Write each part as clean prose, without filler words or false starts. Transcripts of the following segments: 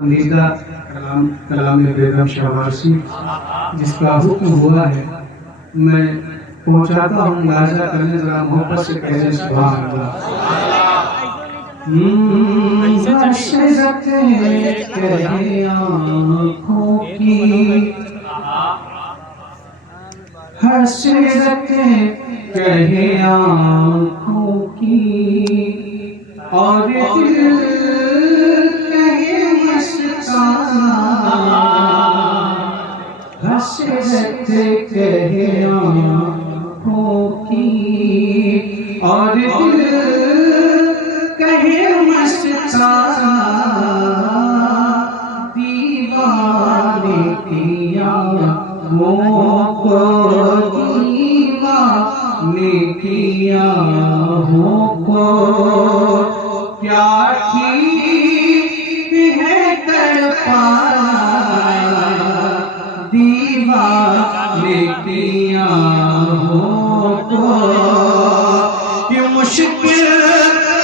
پسندیدہ کلام بیگم شہبازی جس کا حکم ہوا ہے میں پہنچاتا ہوں، ملاحظہ کرنے ذرا محبت سے کہے سبحان اللہ۔ حسرت کہے آنکھوں کی، حسرت کہے آنکھوں کی، اور دل کہے مستانہ، حسرت کہے آنکھوں کی، اور دل کہے مستانہ، دیوانے کیا ہوں کو، دیوانے کیا ہوں کو، کیا ٹھیک ہے تڑپانا، دیوانے کیا ہوں کو، یہ مشکل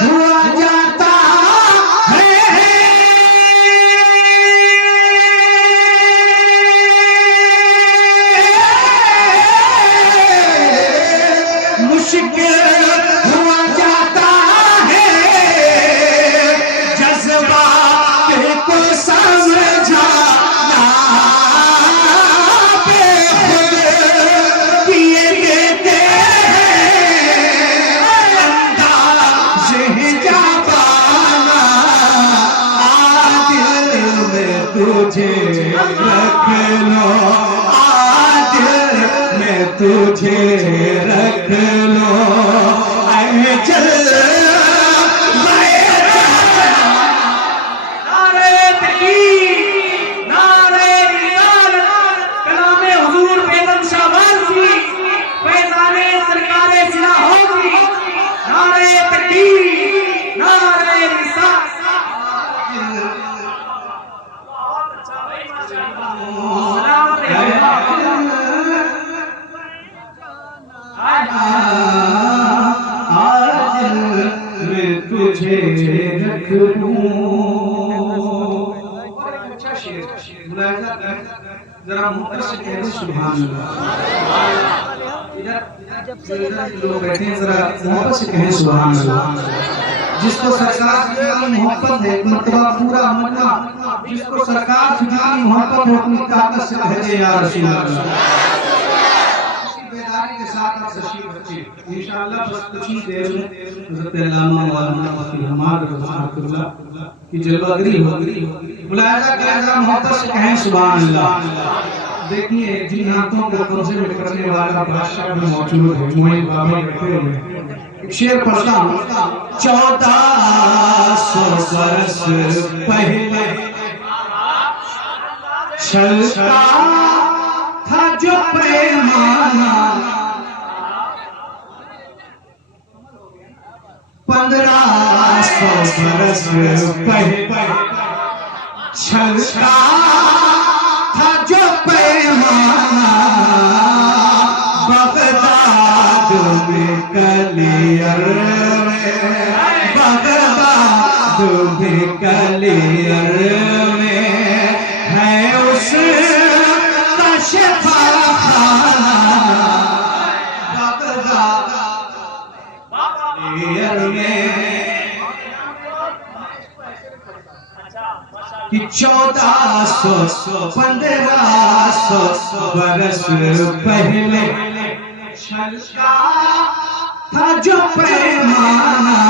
ہوا جاتا ہے، مشکل ہوا جاتا ہے جذبات کو سمجھانا، بے خود کیے دیتے انداز جا پانا، دل میں تجھے رکھ لو، دل میں تجھے رکھ لو، اے جل تجھے رکھ لوں، ذرا محبت سے کہہ دو سبحان اللہ۔ لوگ بیٹھے ہیں ذرا محبت سے کہیں سبحان اللہ۔ جس کو سرکار سے جتنی محبت ہے مرتبہ پورا مکہ، جس کو سرکار سے جتنی محبت ہے اپنی طاقت سے کہہ دے یا رسول اللہ۔ بیداری کے ساتھ آپ تشریف رکھیں انشاءاللہ، بس کچھ ہی دیر میں حضرت علامہ مولانا مفتی حماد رحمۃ اللہ کی جلوہ گری ہوگی، ملاحظہ کریں ذرا محبت سے کہیں سبحان اللہ۔ دیکھیے جن ہاتھوں کو قبضے میں کرنے والا بادشاہ بھی موجود ہے، معین بابا بیٹھے ہوئے ہیں، ایک شعر پڑھتا ہوں۔ 1400 برس پہلے چلتا تھا جو پیمانہ، 1500 برس پہلے چلتا تھا جو پیمانہ، بغداد میں کلیر میں، بغداد میں کلیر میں ہے اس کا شفا خانہ، بغداد کلیر میں کہ 1400 1500 برس پہلے چلتا تھا جو پیمانہ،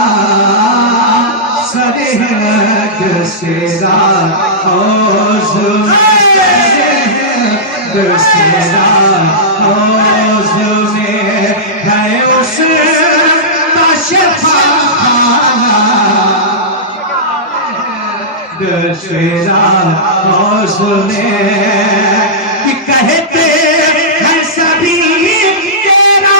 سرحد سے راز میں، سرحد سے راز میں ہے اس کا شفا خانہ، دشیرا روز میں کہ کہتے ہیں سبھی تیرا،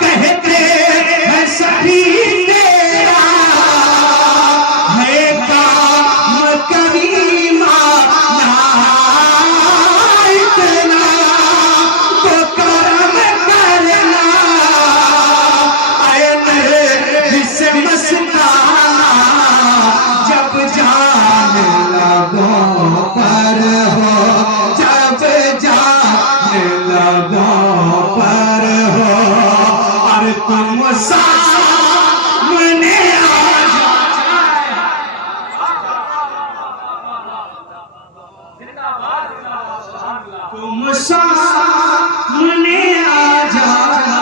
کہتے ہیں سبھی تیرا ہے کام کریمہ، اتنا تو کرم کرنا تم سامنے آ جائے، تم سامنے آ جانا،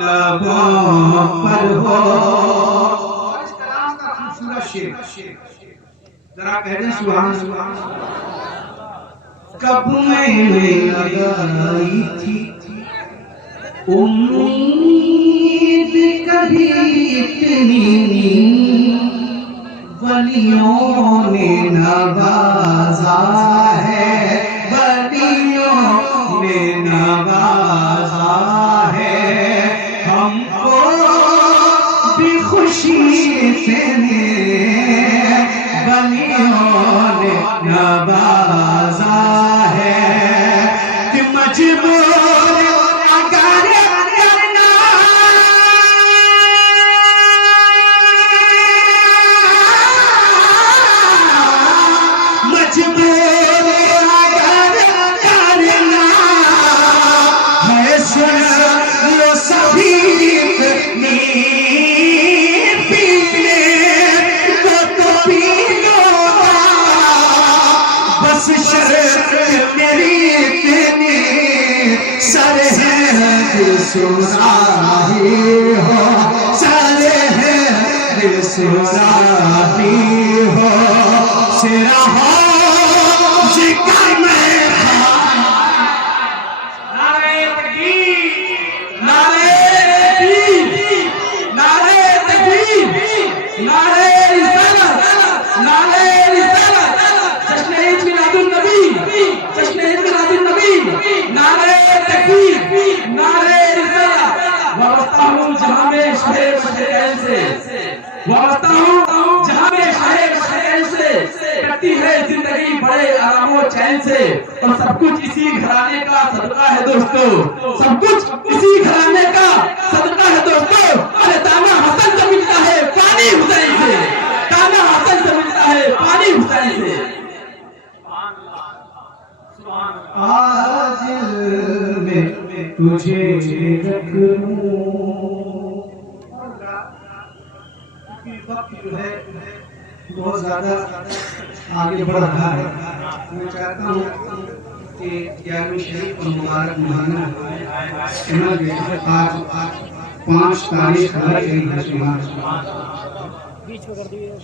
لبوں پر ہو۔ اس کلام کا خوبصورت شعر، ذرا کہہ دیں سبحان اللہ۔ کب میں نے لگائی تھی امید کبھی اتنی، ولیوں نے نوازا ہے، ولیوں نے نوازا ہے ہم کو بھی خوشی سے، ولیوں نے نوازا ہے کہ مجبور اگر کرنا، مجبور اگر کرنا ہے، سن لو سبھی سراہی ہو، سر ہے دل سراہی ہو، سرا ہو ذکر میں نعرہ تکبیر، نعرہ تکبیر، نعرہ تکبیر، نعرہ رسالت، نعرہ رسالت، جشن عید میلاد النبی، جشن عید میلاد النبی، نعرہ تکبیر، نعرہ وابستہ ہوں جہاں میں شہر مشرقین سے، وابستہ ہوں جہاں میں شہر مشرقین سے، کٹتی ہے زندگی بڑے آرام و چین سے، اور سب کچھ اسی گھرانے کا صدقہ ہے دوستو، سب کچھ اسی گھرانے کا صدقہ ہے دوستو۔ ارے دانا حسن سے ملتا ہے پانی حسین سے، دانا حسن سے ملتا ہے پانی حسین سے۔ آج میں تجھے رکھ لوں، وقت جو ہے بہت زیادہ آگے بڑھ رہا ہے، میں چاہتا ہوں کہ 11ویں شریف اور مبارک مہینہ آج 5 تاریخ ہے،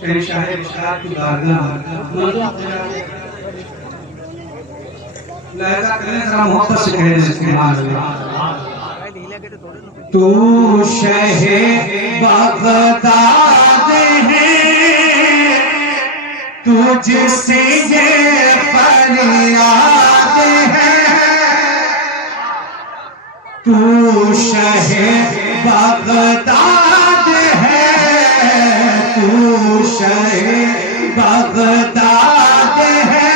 شہنشاہ اشراق کی بارگاہ، لہذا کریں ذرا محبت سے کہہ دیں سبحان اللہ۔ تو شہ بغداد ہے، تجھ سے یہ فریاد ہے، تو شہ بغداد ہے، تو شہ بغداد ہے،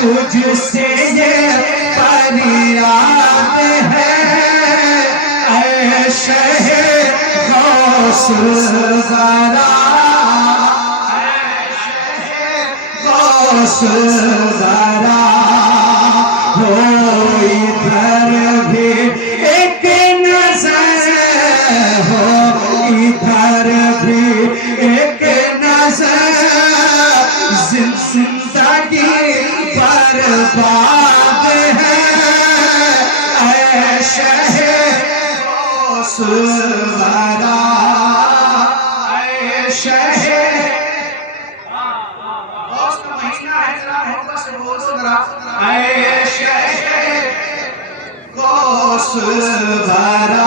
تجھ سے یہ فریاد ہے، اے شہ غوث ذرا، اے شہ غوث ذرا، ہو ادھر بھی ایک نظر، ہو ادھر بھی ایک نظر، زندگی برباد ہے، اے شہ غوث ذرا، اے شہ غوث کا مہینہ ہے، ذرا محبت سے بولو ذرا، اے شہ غوث ذرا،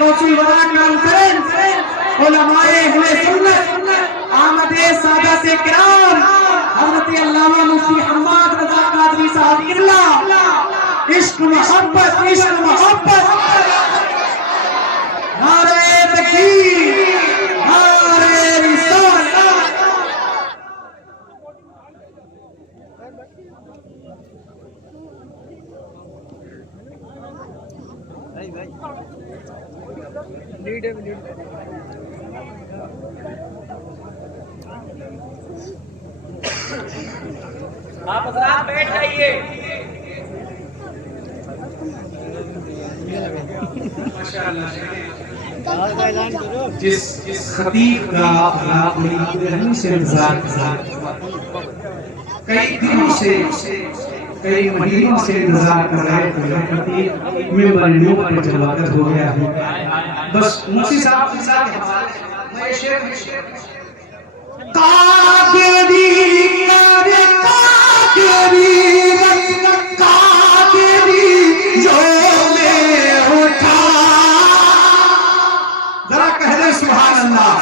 غوث الورا کانفرنس علماء اہل سنت آمد سادات کرام حضرت علامہ مفتی حماد رضا قادری صاحب قبلہ عشق محبت نعرہ تکبیر نعرہ رسالت آپ حضرات بیٹھ جائیے. جس خطیب کا آپ بڑی رحمی سے انتظار کئی دنوں سے کئی مہینوں سے انتظار کر رہے تھے خطیب ممبر نور پر جلوات ہو گیا ہے. بس موسی صاحب کے ساتھ میں شیخ قادری جو میں اٹھا ذرا کہہ دیں سبحان اللہ.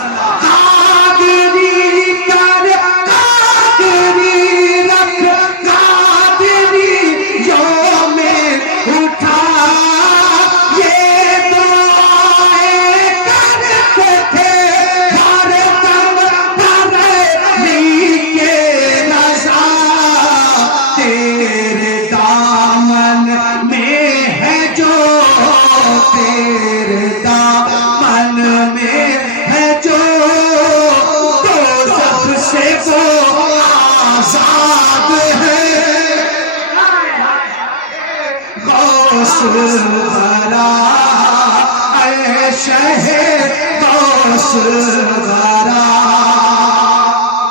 اے شہر غوث الورا.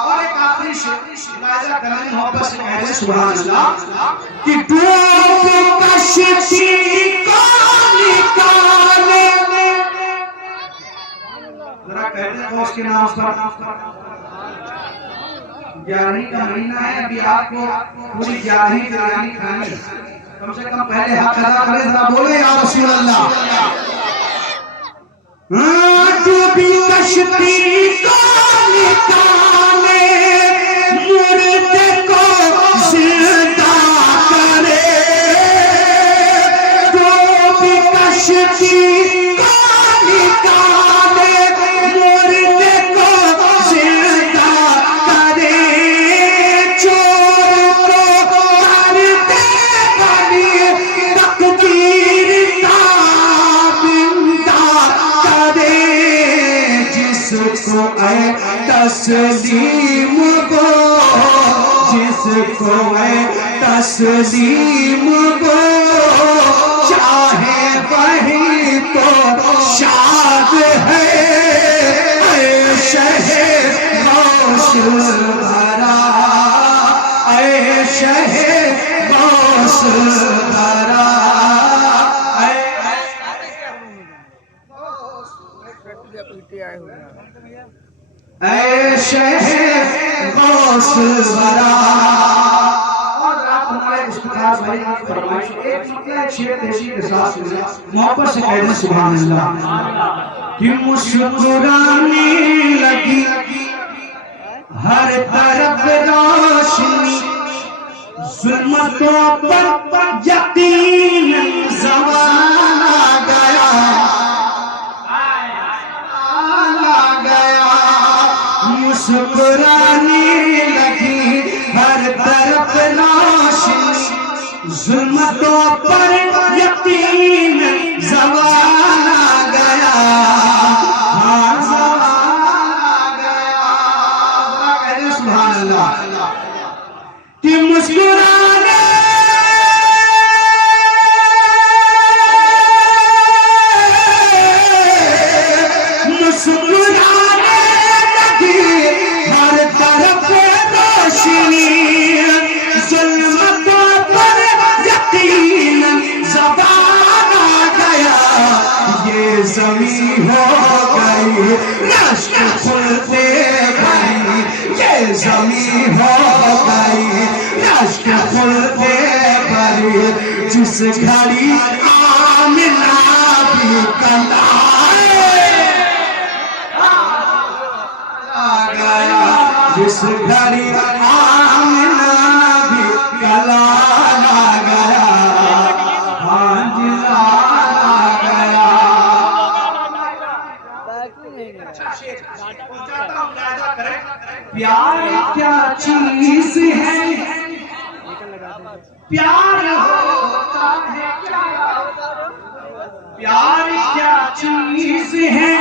اور ایک آخری شعر ملاحظہ کریں محبت سے کہہ دیں سبحان اللہ کہ ڈوب کشتی کو نکالے. ذرا کہہ دیں غوث کے نام پر 11 کا مہینہ ہے. ابھی آپ کو پوری 11 بریانی کھانی کم سے کم پہلے حق ادا کریں. ذرا بولے یا رسول اللہ. ڈوبی کشتی کو نکالے مردے کو زندہ کرے. ڈوبی کشتی کو نکالے مردے کو زندہ کرے. چور کو کرتے بنی تقدیر تابندہ کرے. جس کو اے تسلیم گو جس کو اے تسلیم گو چاہے وہی تو شاد ہے. اے شہر غوث الورا اے شہر غوث الورا. اے شہر غوث الورا. اور آپ ہمارے استاد بھائی کی فرمائش ایک مطلب شعر تحصیل کے ساتھ محبت سے کہہ دیں سبحان اللہ. کہ مسکرانے لگی ہر طرف روشنی ظلمتوں پر یقین زوال آ گیا. مسکرانے لگی ہر طرف روشنی ظلمتوں پر یقین زوال آ گیا. ہاں زوال آ گیا. کہہ دیں سبحان اللہ. کہ مسکرانے لگی ہر طرف روشنی ظلمتوں پر یقین زوال آ گیا. یہ زمین ہو گئی رشک کھلتے گئی. یہ زمین ہو گئی رشک کھلتے گئی. جس گھڑی آمنہ بھی کلا جس گھڑی آمنہ بھی کلالا گیا ہاں جی لالا گیا پیار کیا چیز ہے پیار ہوتا ہے کیا پیار کیا چیز ہے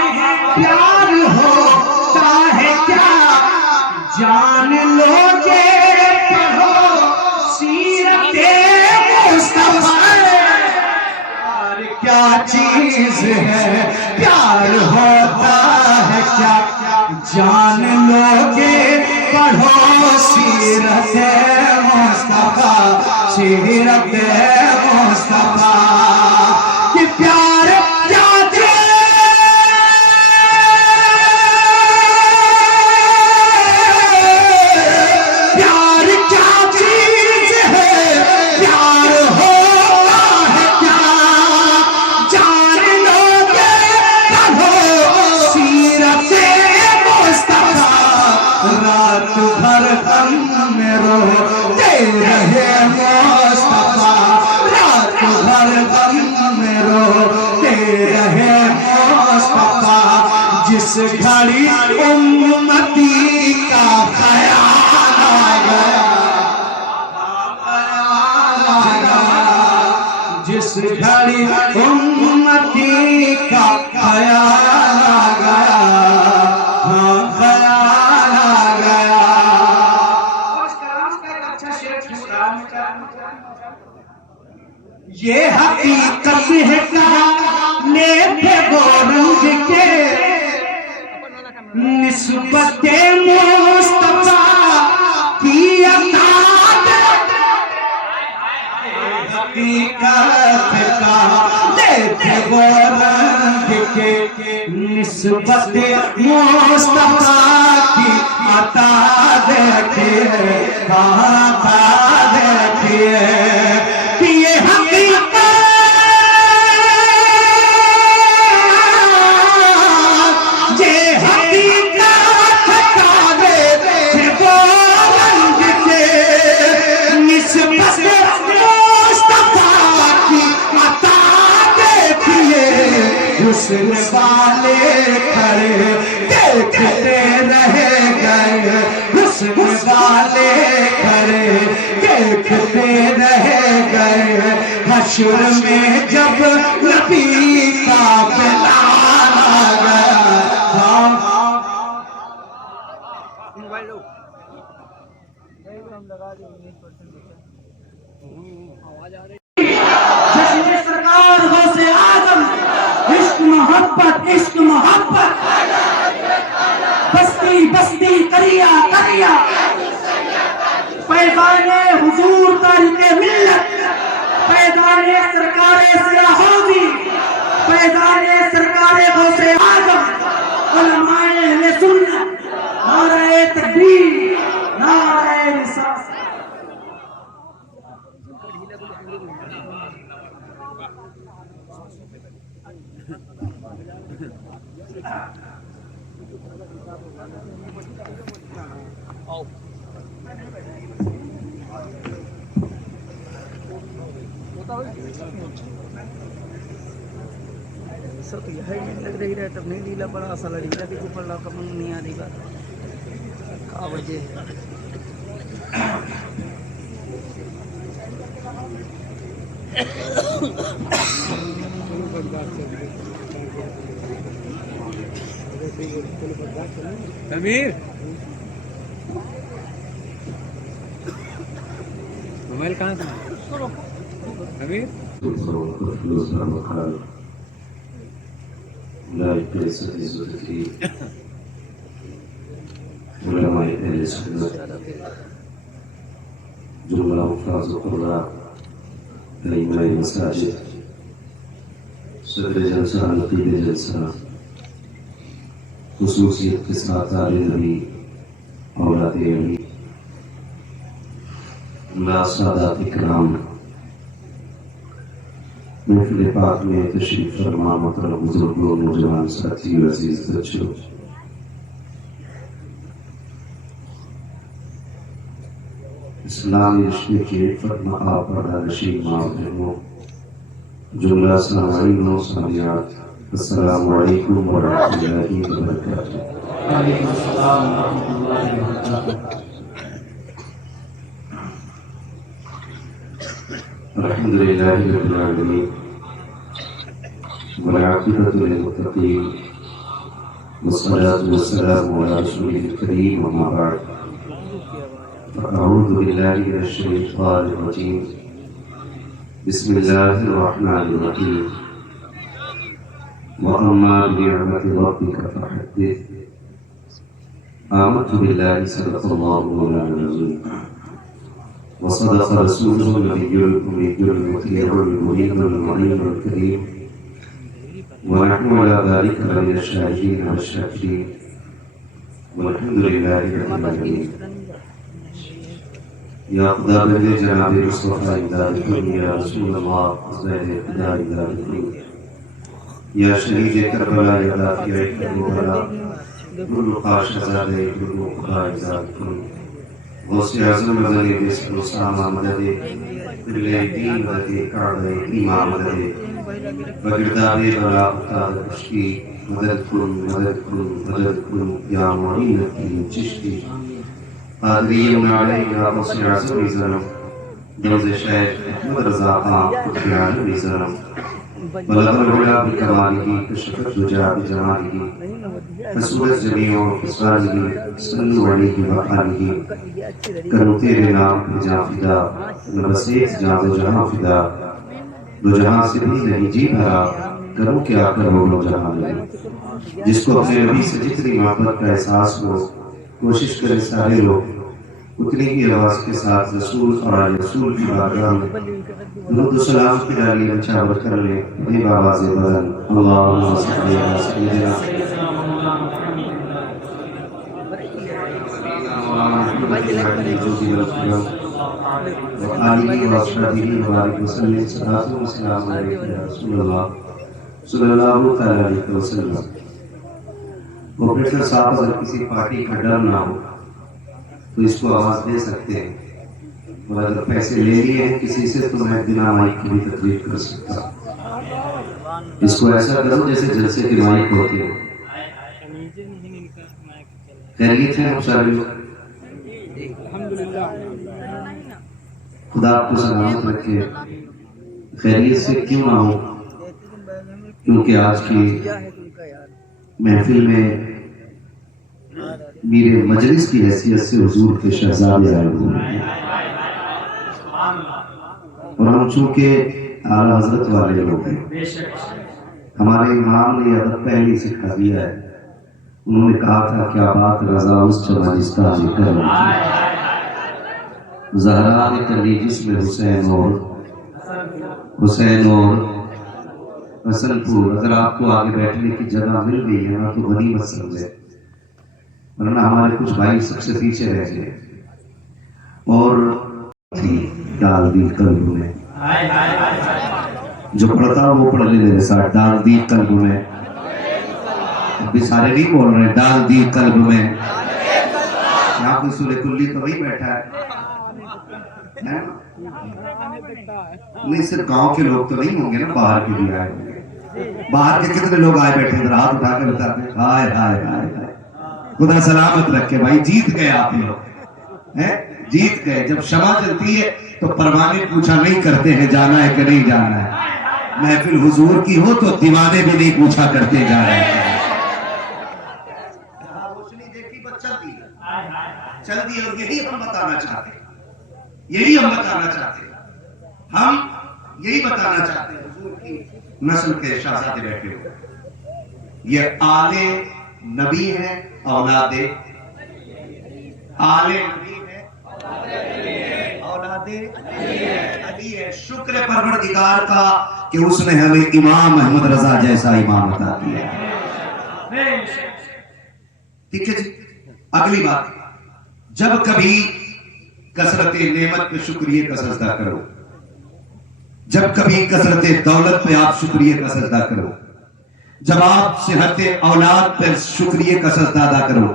پیار ہوتا ہے کیا جان لو گے پڑھو سیرت مصطفیٰ پیار کیا چیز ہے پیار ہوتا ہے کیا جان لو گے پڑھو سیرت مصطفیٰ سیرت مصطفیٰ کہ پیار کیا پیار کیا چیز ہے پیار ہوتا ہے کیا جان لو گے پڑھو سیرت مصطفیٰ رات بھر غم میں روتے رہے مصطفیٰ رات بھر غم میں روتے رہے مصطفیٰ جس گھڑی امتی کا خیال آ گیا جس گھڑی امتی کا خیال آ گیا ہاں خیال آ گیا یہ حقیقت ہے کالے تھے وہ رنگ کے نسبت مصطفیٰ کی عطا حقیقت کالے تھے وہ رنگ کے نسبت مصطفیٰ کی عطا دیکھیے عطا دیکھیے کہ یہ حقیقت کالے تھے وہ رنگ کے نسبت مصطفیٰ کی عطا دیکھیے حسن والے کھڑے دیکھتے رہ گئے حسن والے کھڑے دیکھتے رہ گئے حشر میں جب نبی کا بلال آ گیا جشن سرکار غوث اعظم عشق محبت بستی بستی کریا کریا پیغام حضور تاریخ ملت پیغام سرکار سیاحوزی پیغام سرکار غوث اعظم علماء اہل سنت نعرہ تکبیر نعرہ رسالت سر تو یہی لگ رہی رہا تب نہیں ڈیلا پڑا اصل ڈیلا بھی کو پڑا کم نہیں آ رہی بات کا وجہ امیر موبائل کہاں تھا امیر لا يقيس عزتي علماء أهل السنة جملة وفاظ القراء أئمة المساجد صدر جلسة نقيب جلسة خصوصیت کے ساتھ آل نبی اولاد علی سادات اکرام محفل پاک میں تشریف فرما محترم بزرگوں نوجوان ساتھی عزیز بچوں اسلامی رشتے کے فتح پردہ نشین ماں بہنوں، جملہ سامعین و سامعات، السلام علیکم ورحمۃ اللہ وبرکاتہ۔ وعلیکم السلام ورحمۃ اللہ وبرکاتہ۔ الحمد للہ رب العالمین والعاقبۃ للمتقین والصلاة والسلام علی رسولہ الکریم اما بعد فاعوذ باللہ من الشیطان الرجیم بسم اللہ الرحمن الرحیم وَأَمَّا بِنِعْمَةِ رَبِّكَ فَحَدِّثْ آمنت باللہ صدق اللہ مولانا العظیم وصدق رسوله النبي الأمي المطيع المنيب المعين الكريم ونحن على ذلك من الشاهدين والشاكرين والحمد لله رب العالمين يا خدا بن جناب مصطفى إمدادكم يا رسول الله أزداد إقدار إمدادكم يا شهيد كربلاء يا دافع كربلاء كل قاش زاد كل قاش زادكم غوث اعظم مدد بسم اسامہ مدد قبلہ دین مدد کعبہ امام مدد بگرداب بلا افتاد کشتی مدد کن یا معین الدین چشتی قادریون علیہ یا غوث اعظم زنم دوز شیخ احمد رضا خان قطب عالم زنم بلغ العلا بکمالہ کشفت دجا بجمالہ فسورت جمیع خصالہ صلو علیہ وآلہ کرو تیرے نام پہ جاں فدا نہ بس ایک جاں دو جہاں فدا دو جہاں سے بھی نہیں جی بھرا کرو کیا کرو دو جہاں میں جس کو اپنے نبی سے جتنی محبت کا احساس ہو کوشش کرے سارے لوگ اتنی ہی آواز کے ساتھ رسول اور آل رسول کی بارگاہ میں درود و سلام کی ڈالی نچھاور کر لیں اپنی آواز بلند اللہم صلی علی سیدنا وآلہ وصحبہ وبارک وسلم صلاۃ و سلام علیک یا رسول اللہ صلی اللہ تعالی علیہ وسلم۔ آپریٹر صاحب اگر کسی پارٹی کا ڈر نہ ہو تو اس کو آواز دے سکتے ہیں، اور اگر پیسے لے لیے ہیں کسی سے تو میں بنا مائک کی بھی تقریر کر سکتا ہوں۔ اس کو ایسا کرو جیسے جلسے کے مائک ہوتے ہیں۔ خیریت ہے سارے لوگ؟ خدا آپ کو سلامت رکھے، خیریت سے کیوں نہ ہو، کیونکہ آج کی محفل میں میرے مجلس کی حیثیت سے حضور کے شہزادے آئے ہوئے ہیں، اور ہم چونکہ اعلیٰ حضرت والے لوگ ہیں، ہمارے امام نے یہ ادب پہلے ہی سکھا دیا ہے۔ انہوں نے کہا تھا کیا بات رضا اس چمنستہ میں کروں زہرا نے کلی جس میں حسین اور حسن پور، اگر آپ کو آگے بیٹھنے کی جگہ مل گئی ہے نا تو غنیمت سمجھے، ورنہ ہمارے کچھ بھائی سب سے پیچھے رہ گئے۔ اور تھی ڈال دی قلب میں، جو پڑھتا وہ پڑھ لے میرے ساتھ، ڈال دی قلب میں، ابھی سارے نہیں بول رہے، ڈال دی قلب میں۔ یہاں کوئی سورہ کلی تو وہی بیٹھا ہے، نہیں صرف گاؤں کے لوگ تو نہیں ہوں گے نا، باہر کے بھی آئے ہوں گے۔ باہر کے کتنے لوگ آئے بیٹھے ادھر ہاتھ اٹھا کے بتاتے ہیں ہائے ہائے ہائے، خدا سلامت رکھے بھائی، جیت گئے آپ لوگ، جیت گئے۔ جب شمع جلتی ہے تو پروانے پوچھا نہیں کرتے ہیں جانا ہے کہ نہیں جانا ہے، محفل حضور کی ہو تو دیوانے بھی نہیں پوچھا کرتے جانا ہے۔ روشنی دیکھی بس چل دی، اور یہی ہم بتانا چاہتے ہیں، یہی ہم بتانا چاہتے ہیں، ہم یہی بتانا چاہتے ہیں۔ حضور کی نسل کے شہزادے بیٹھے ہو، یہ آل نبی ہے، اولاد آل نبی ہے، اولاد علی ہے۔ شکر پروردگار کا کہ اس نے ہمیں امام احمد رضا جیسا امام عطا کیا۔ ٹھیک ہے جی، اگلی بات، جب کبھی کثرت نعمت پہ شکریہ کا سجدہ کرو، جب کبھی کثرت دولت پہ آپ شکریہ کا سجدہ کرو، جب آپ صحت اولاد پہ شکریہ کا سجدہ ادا کرو،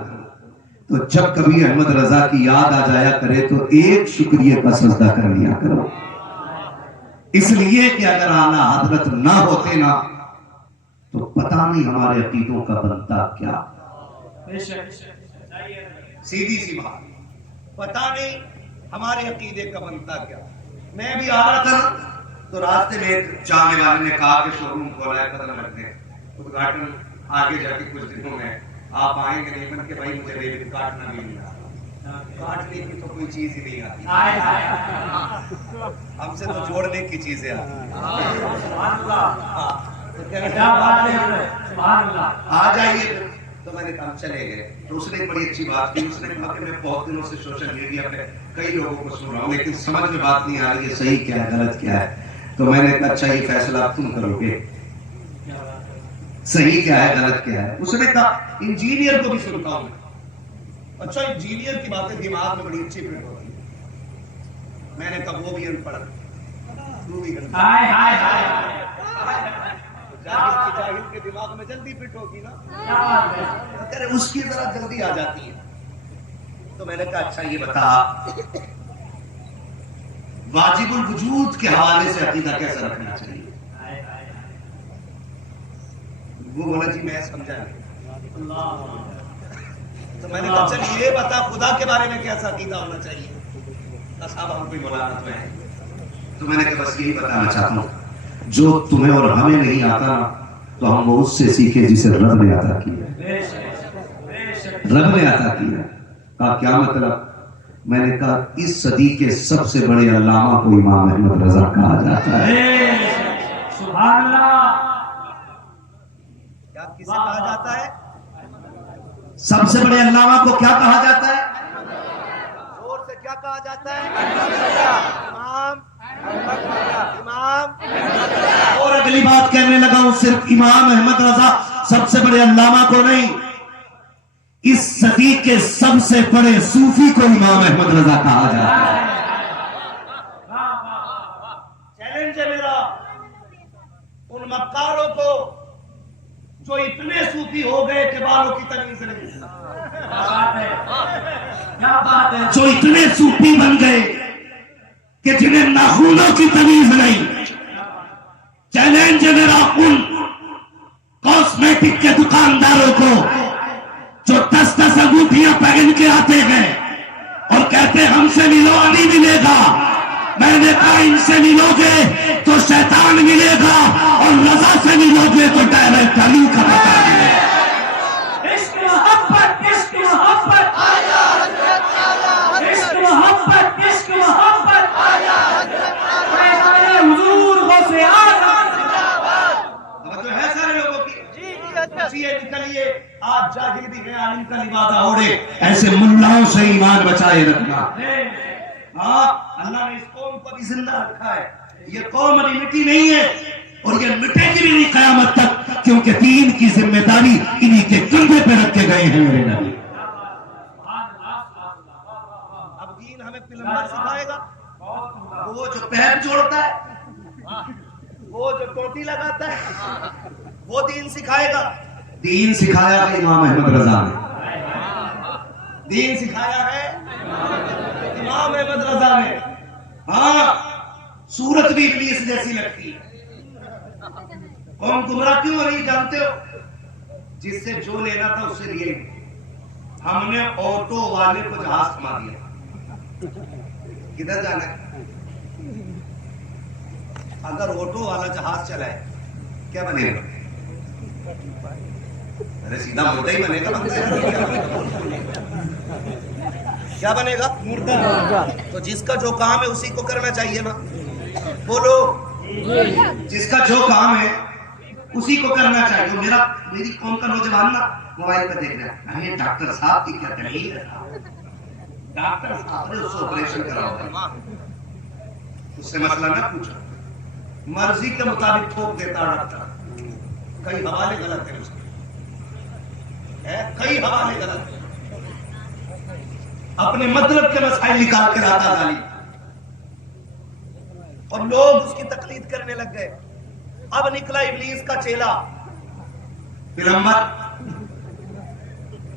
تو جب کبھی احمد رضا کی یاد آ جایا کرے تو ایک شکریہ کا سجدہ کر لیا کرو، اس لیے کہ اگر اعلیٰ حضرت نہ ہوتے نا تو پتہ نہیں ہمارے عقیدوں کا بنتا کیا. سیدھی سی بات، پتہ نہیں ہمارے عقیدے کا بنتا کیا. میں بھی آ رہا تھا تو راستے میں ایک جامع والے نے کہا کہ شو روم کھولا ہے، قدم رکھتے ہیں، ادھاٹن آگے جا کے کچھ دنوں میں آپ آئیں گے. نہیں من کہ بھائی مجھے ریبن کاٹنا بھی نہیں آتا، کاٹنے کی تو کوئی چیز ہی نہیں آتی، ہم سے تو جوڑنے کی چیزیں آتی. آ جائیے. تو میں نے کہا چلے گئے. تو اس نے بڑی اچھی بات کی، اس نے کہا کہ میں بہت دنوں سے سوشل میڈیا پہ کئی لوگوں کو سن رہا ہوں لیکن سمجھ میں بات نہیں آ رہی ہے صحیح کیا ہے غلط کیا ہے. تو میں نے کہا اچھا یہ فیصلہ آپ تم کرو گے، صحیح کیا ہے غلط کیا ہے. اس نے کہا انجینئر کو بھی سنتا ہوں. اچھا انجینئر کی باتیں دماغ میں بڑی اچھی فٹ ہوتی ہے. میں نے کہا وہ بھی ان پڑھ، تو بھی ان جاہل کے دماغ میں جلدی فٹ ہوگی نا، اس کی ذرا جلدی آ جاتی ہے. تو میں نے کہا اچھا یہ بتا واجب الوجود کے حوالے سے عقیدہ کیسا رکھنا چاہیے. وہ بولا جی میں سمجھا نہیں. تو میں نے کہا چل یہ بتا خدا کے بارے میں کیسا عقیدہ ہونا چاہیے. صاحب ہم کوئی ملامت میں ہیں. تو میں نے کہا بس یہی بتانا چاہتا ہوں جو تمہیں اور ہمیں نہیں آتا تو ہم وہ اس سے سیکھیں جسے رب نے عطا کیا. رب نے عطا کیا. کہا کیا مطلب؟ میں نے کہا اس صدی کے سب سے بڑے علامہ کو امام احمد رضا کہا جاتا ہے. سبحان اللہ. کیا کسے کہا جاتا ہے؟ سب سے بڑے علامہ کو کیا کہا جاتا ہے؟ زور سے کیا کہا جاتا ہے؟ امام امام. اور اگلی بات کہنے لگا ہوں صرف امام احمد رضا سب سے بڑے علامہ کو نہیں، اس صدی کے سب سے بڑے صوفی کو امام احمد رضا کہا جاتا ہے. چیلنج ہے میرا ان مکاروں کو جو اتنے صوفی ہو گئے کہ بالوں کی تمیز نہیں. جو اتنے صوفی بن گئے کہ جنہیں ناخنوں کی تمیز نہیں. چیلنج ہے میرا ان کاسمیٹک کے دکانداروں کو جو 10-10 انگوٹھیاں پہن کے آتے ہیں اور کہتے ہم سے ملو علی ملے گا. میں نے کہا ان سے ملو گے تو شیطان ملے گا اور رضا سے ملو گے تو ڈائریکٹ علی کا پتہ ملے گا. عشق محبت عشق محبت عشق محبت عشق محبت حضور غوث اعظم جو ہے سارے لوگوں کی یہ نکلیے آج جاہل بھی ہے عالم کا لبادہ اوڑے. ایسے ملاؤں سے ایمان بچائے رکھنا. ہاں اللہ نے اس قوم کو بھی زندہ رکھا ہے. یہ قوم ابھی مٹی نہیں ہے اور یہ مٹے گی بھی نہیں قیامت تک کیونکہ دین کی ذمہ داری انہی کے کندھے پہ رکھے گئے ہیں میرے نبی. اب دین ہمیں پلمبر سکھائے گا، وہ جو پیپ جوڑتا ہے، وہ جو ٹوٹی لگاتا ہے، وہ دین سکھائے گا. دین سکھایا ہے امام احمد رضا نے. دین سکھایا ہے امام احمد رضا نے. ہاں صورت بھی ابلیس جیسی لگتی ہے. قوم گمراہ کیوں ہو رہی جانتے ہو؟ جس سے جو لینا تھا اس سے لیے. ہم نے آٹو والے کو جہاز تھما دیا. کدھر جانا ہے؟ اگر آٹو والا جہاز چلائے کیا بنے گا؟ ارے سیدھا مردہ ہی بنے گا. کیا بنے گا؟ مردہ. تو جس کا جو کام ہے اسی کو کرنا چاہیے نا. بولو جس کا جو کام ہے اسی کو کرنا چاہیے. میری قوم کا نوجوان نا موبائل پہ دیکھ رہا ہے ڈاکٹر صاحب کی کیا تکلیف ہے. ڈاکٹر صاحب نے اس کو آپریشن کرا ہوگا، اس سے مسئلہ نہ پوچھا، مرضی کے مطابق ٹھوک دیتا ڈاکٹر. کئی حوالے غلط ہیں اس کے، کئی حوالے غلط ہیں. اپنے مطلب کے مسائل نکال کے لاتا ڈالی اور لوگ اس کی تقلید کرنے لگ گئے. اب نکلا ابلیس کا چیلا پلمبر.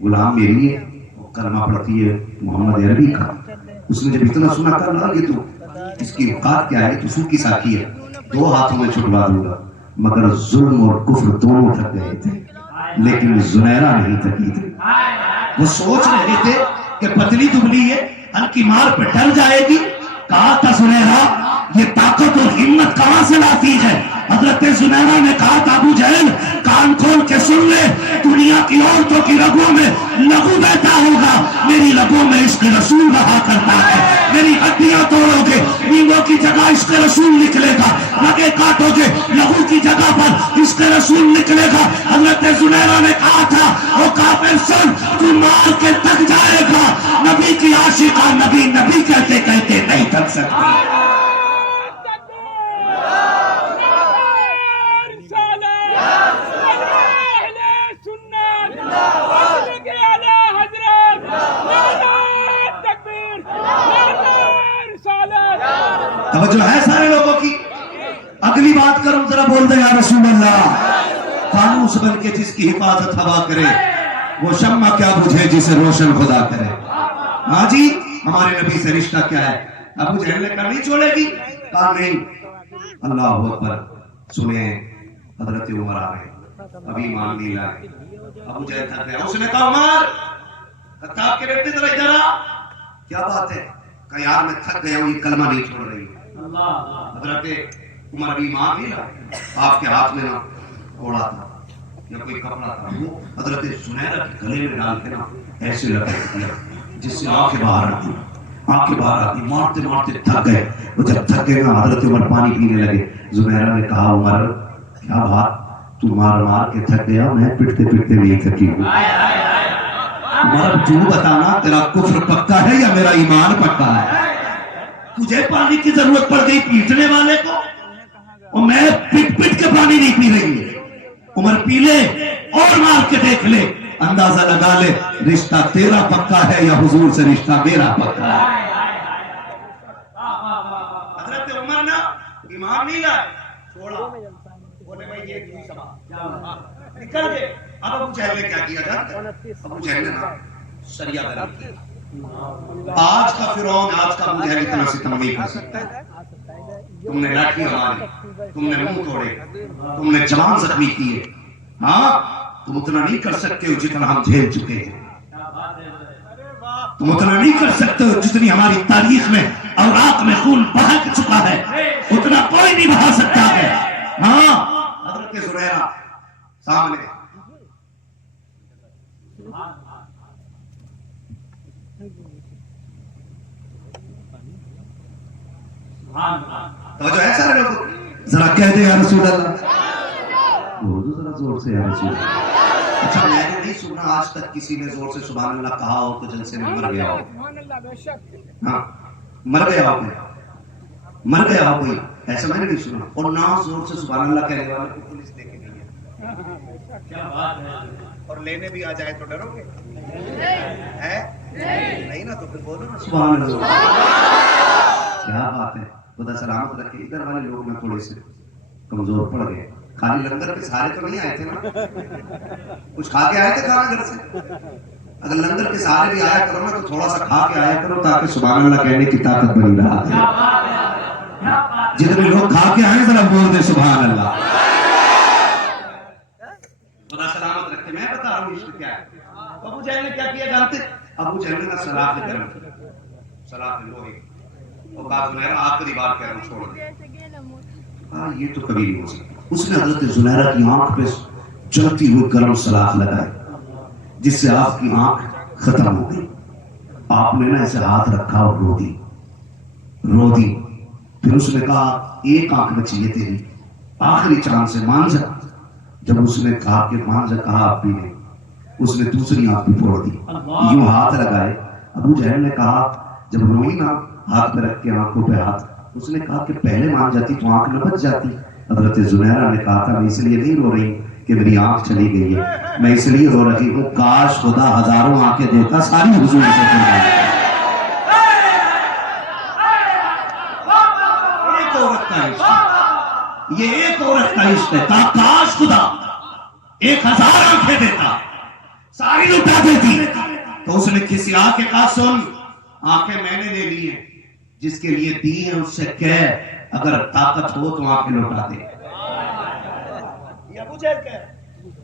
غلام میری ہے، وہ کلمہ پڑھتی ہے محمد عربی کا. اس نے جب اتنا سنا کر لگا کہ تو اس کی اوقات کیا ہے، تو سو کی ساکی ہے، 2 ہاتھوں میں چھٹوا دوں گا. مگر ظلم اور کفر دونوں تھک گئے تھے، لیکن زنیرہ نہیں تھکی تھی. وہ سوچ رہے تھے کہ پتلی دبلی ہے، ہلکی مار پہ ڈر جائے گی. کہا تھا زنیرہ یہ طاقت اور ہمت کہاں سے لاتی ہے؟ حضرت زنیرہ نے کہا تھا ابو جہل کان کھول کے سن لے، دنیا کی عورتوں کی رگوں میں لہو بہتا ہوگا، میری رگوں میں عشق رسول رہا کرتا ہے. میری ہڈیاں توڑو گے، نیندوں کی جگہ عشق رسول نکلے گا، رگیں کاٹو گے، لہو کی جگہ پر عشق رسول نکلے گا. حضرت زنیرہ نے کہا تھا وہ کافر سن، تو مار کے تک جائے گا. نبی کی عاشقہ نبی نبی کہتے کہتے نہیں تھک سکتی. توجہ ہے سارے لوگوں کی؟ اگلی بات کروں ذرا بول دیں یا رسول اللہ. فانوس بن کے جس کی حفاظت ہوا کرے، وہ شمع کیا بجھے جسے روشن خدا کرے. ہاں جی، ہمارے نبی سے رشتہ کیا ہے؟ ابو جہل نے کہا نہیں چھوڑے گی. کہا نہیں. اللہ اکبر. سنیں حضرت عمر آ رہے، ابھی مان نہیں لائے. ابو جہل تھک گیا. اس نے کہا عمر خطاب کے بیٹے ذرا ادھر آ. کیا بات ہے؟ کہ یار میں تھک گیا ہوں، یہ کلمہ نہیں چھوڑ رہی. حضرت عمر ابھی مان نہیں لائے. آپ کے ہاتھ میں نہ گھوڑا تھا یا کوئی کپڑا تھا، وہ حضرت زنیرہ کے گلے میں ڈال کے نا ایسے لپیٹ دیا جس سے آنکھیں باہر آتی. آنکھیں باہر آتی. مارتے مارتے تھک گئے. وہ جب تھک گئے نا حضرت عمر پانی پینے لگے. زنیرہ نے کہا عمر کیا بات، تو مار مار کے تھک گیا، میں پٹتے پٹتے نہیں تھکی ہوں. عمر تو بتانا تیرا کفر پکا ہے یا میرا ایمان پکا ہے؟ تجھے پانی کی ضرورت پڑ گئی پیٹنے والے کو، اور میں پٹ پٹ کے پانی نہیں پی رہی ہے. عمر پی لے اور مار کے دیکھ لے، اندازہ لگا لے رشتہ تیرا پکا ہے یا حضور سے رشتہ میرا پکا ہے. حضرت عمر نا ایمان نہیں لائے، چھوڑا. بولے بھائی یہ کوئی سوال نکل گئے. اب ابو جہل نے کیا کیا جانتے ہیں؟ ابو جہل نے نا سریا گرم کیا. آج کا فرعون، آج کا ابو جہل اتنا ستم نہیں کر سکتا ہے. تم نے لاٹھی ماری، تم نے منہ توڑے، تم نے جوان زخمی کیے. ہاں تم اتنا نہیں کر سکتے ہو جتنا ہم جھیل چکے ہیں. تم اتنا نہیں کر سکتے ہو جتنی ہماری تاریخ میں اوراق میں خون بہا چکا ہے، اتنا کوئی نہیں بہا سکتا ہے. ہاں حضرت زنیرہ سامنے. توجہ ہے سارے لوگ؟ ذرا کہہ دے یا رسول اللہ. بول دو ذرا زور سے یا رسول اللہ. اچھا میں نے نہیں سنا آج تک کسی نے زور سے سبحان اللہ کہا ہو تو جلسے میں مر گیا ہو. ہاں مر گیا ہو، مر گیا ہو کوئی، ایسا میں نے نہیں سنا. اور نہ زور سے سبحان اللہ کہنے والے کو پولیس لے کے نہیں ہے. کیا بات ہے. اور لینے بھی آ جائے تو ڈرو گے؟ نہیں نا، تو پھر بولو نا سبحان اللہ. کیا بات ہے. خدا سلامت رکھے. ادھر والے لوگ میں تھوڑے سے کمزور پڑ گئے. خالی لنگر کے سارے تو نہیں آئے تھے نا، کچھ کھا کے آئے تھے کھانا گھر سے. اگر لنگر کے سارے بھی آیا کرو نا تو تھوڑا سا کھا کے آیا کرو تاکہ سبحان اللہ کہنے کی طاقت بنی رہا. جتنے لوگ کھا کے آئے ذرا بول دے سبحان اللہ. خدا سلامت رکھے. میں بتا رہا ہوں عشق کیا ہے. ابو جہل نے کیا کیا جانتے؟ ابو جہل نے سلاف گرم کی، سلاف لوہے. اور کہا زنیرہ آخری بار کہہ رہا ہوں چھوڑ دے. ہاں یہ تو کبھی نہیں ہو سکتا. اس نے حضرت زنیرہ کی آنکھ پہ چلتی ہوئی گرم سلاخ لگائی جس سے آپ کی آنکھ ختم ہو گئی. آپ نے نا اسے ہاتھ رکھا اور رو دی، رو دی. پھر اس نے کہا ایک آنکھ بچی ہے تیری، آخری چاند سے مان جا. جب اس نے کہا کہ مان جا، کہا آپ بھی نے، اس نے دوسری آنکھ بھی پھوڑ دی. یوں ہاتھ لگائے. ابو جہل نے کہا جب روئی نا ہاتھ میں رکھ کے آنکھوں پہ ہاتھ، اس نے کہا کہ پہلے مان جاتی تو آنکھ نہ بچ جاتی. حضرت زنیرہ نے کہا تھا میں اس لیے نہیں رو رہی کہ میری آنکھ چلی گئی ہے، میں اس لیے رو رہی ہوں کاش خدا ہزاروں آنکھیں دیتا ساری حضور سے کرنا. ایک عورت کا عشق، یہ ایک عورت کا عشق ہے. کاش خدا 1000 آنکھیں دیتا ساری لٹا دیتی. تو اس نے کسی آ کے کہا سن آنکھیں میں نے دے لی ہیں, جس کے لیے دی ہیں اس سے کہہ اگر طاقت ہو تو آنکھیں لوٹا دے. یہ ابو جہل کہہ,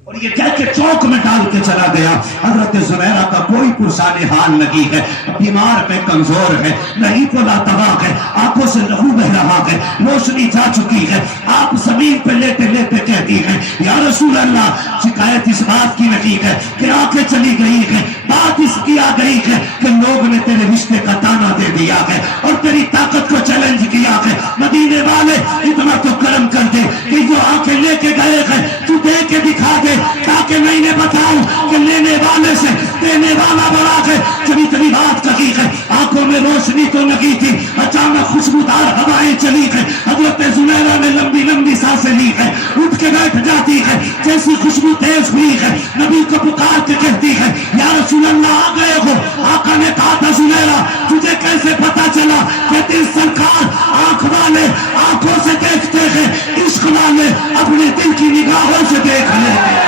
اور یہ کہہ کے چوک میں ڈال کے چلا گیا. حضرت زبیرہ کا کوئی پرسان حال لگی ہے, بیمار پہ کمزور ہے, نہیں تو لاتواق ہے, آنکھوں سے لہو بہ رہا ہے, روشنی جا چکی ہے. آپ زمین پہ لیتے لیتے کہتی ہیں یا رسول اللہ, شکایت اس بات کی نہیں ہے کہ آنکھیں چلی گئی ہے, بات اس کی آ گئی ہے کہ لوگ نے تیرے رشتے کا تانا دے دیا ہے اور تیری طاقت کو چیلنج کیا ہے. مدینے والے اتنا تو کرم کر دے کہ جو آنکھیں لے کے گئے ہیں تو دے کے دکھا دے, تاکہ میں انہیں بتاؤں کہ لینے والے سے دینے والا بڑا ہے. جبھی تبھی بات کہی ہے, آنکھوں میں روشنی تو لگی تھی, اچانک خوشبودار ہوائیں چلی ہے. حضرت زبیرہ نے لمبی لمبی سانسیں لی ہے, اٹھ کے بیٹھ جاتی ہے, جیسی خوشبو تیز ہوئی ہے نبی کو پکار کے کہتی ہے یا رسول اللہ آ گئے ہو. آقا نے کہا تھا زبیرہ تجھے کیسے پتا چلا کہ تیری سرکار آنکھ والے آنکھوں سے دیکھتے ہیں, عشق والے اپنے دل کی نگاہوں سے دیکھ لیں گے.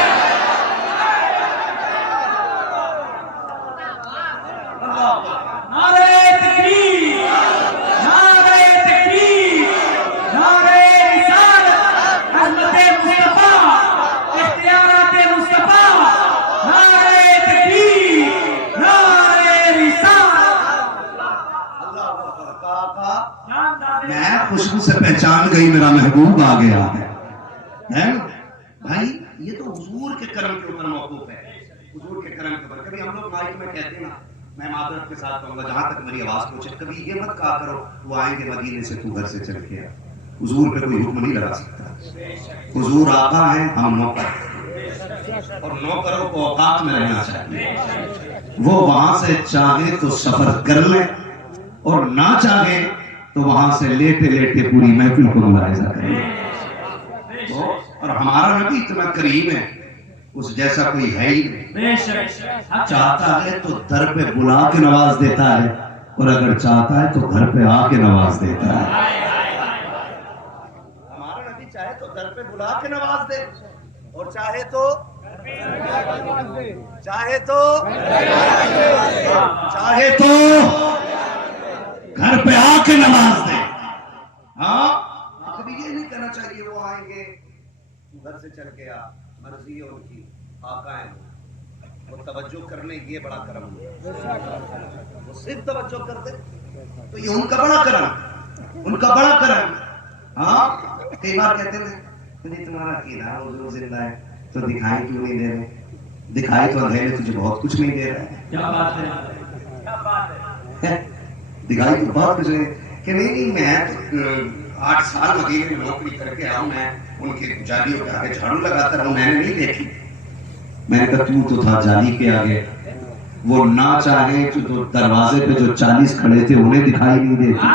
میں خوشبو سے پہچان گئی میرا محبوب آ گیا ہے. بھائی یہ تو حضور کے کرم کے اوپر موقوف ہے, حضور کے کرم کے اوپر. کبھی ہم لوگ مائک میں کہتے ہیں نا, میں معذرت کے ساتھ کہوں گا جہاں تک میری آواز پہنچے, کبھی یہ مت کہا کرو وہ آئیں گے مدینے سے تو گھر سے چل کے آ. حضور پہ کوئی حکم نہیں لگا سکتا. حضور آقا ہیں, ہم نوکر, اور نوکروں کو اوقات میں رہنا چاہیے. وہ وہاں سے چاہے تو سفر کر لیں اور نہ چاہے تو وہاں سے لیٹے لیٹے پوری محفل کو ملاحظہ کریں. اور ہمارا نبی اتنا کریم ہے, اس جیسا کوئی ہے ہی نہیں. چاہتا ہے تو در پہ بلا کے نواز دیتا ہے, اور اگر چاہتا ہے تو گھر پہ آ کے نواز دیتا ہے. ہمارا نبی چاہے تو در پہ بلا کے نواز دے, اور چاہے تو گھر پہ آ کے نواز دے. ہاں کبھی یہ نہیں کہنا چاہیے وہ آئیں گے گھر سے چل کے آ, مرضی ہے ان کی, آقا ہے وہ توجہ کرنے, یہ بڑا کرم ہے. وہ صرف توجہ کر دے تو یہ ان کا بڑا کرم, ان کا بڑا کرم. ہاں کئی بار کہتے ہیں تمہارا کینا حضور زندہ ہے تو دکھائی کیوں نہیں دے رہے. دکھائی تو اندھیرے تجھے بہت کچھ نہیں دے رہا ہے. کیا بات ہے, دکھائی تو بہت کچھ ہے کہ نہیں. میں 8 سال مدینے میں نوکری کر کے آؤں, میں ان کی جالیوں کے آگے جھاڑو لگاتا رہا ہوں, میں نے نہیں دیکھی. میں نے کہا تو تھا جالی کے آگے, وہ نہ چاہے تو دروازے پہ جو 40 کھڑے تھے انہیں دکھائی نہیں دیتی.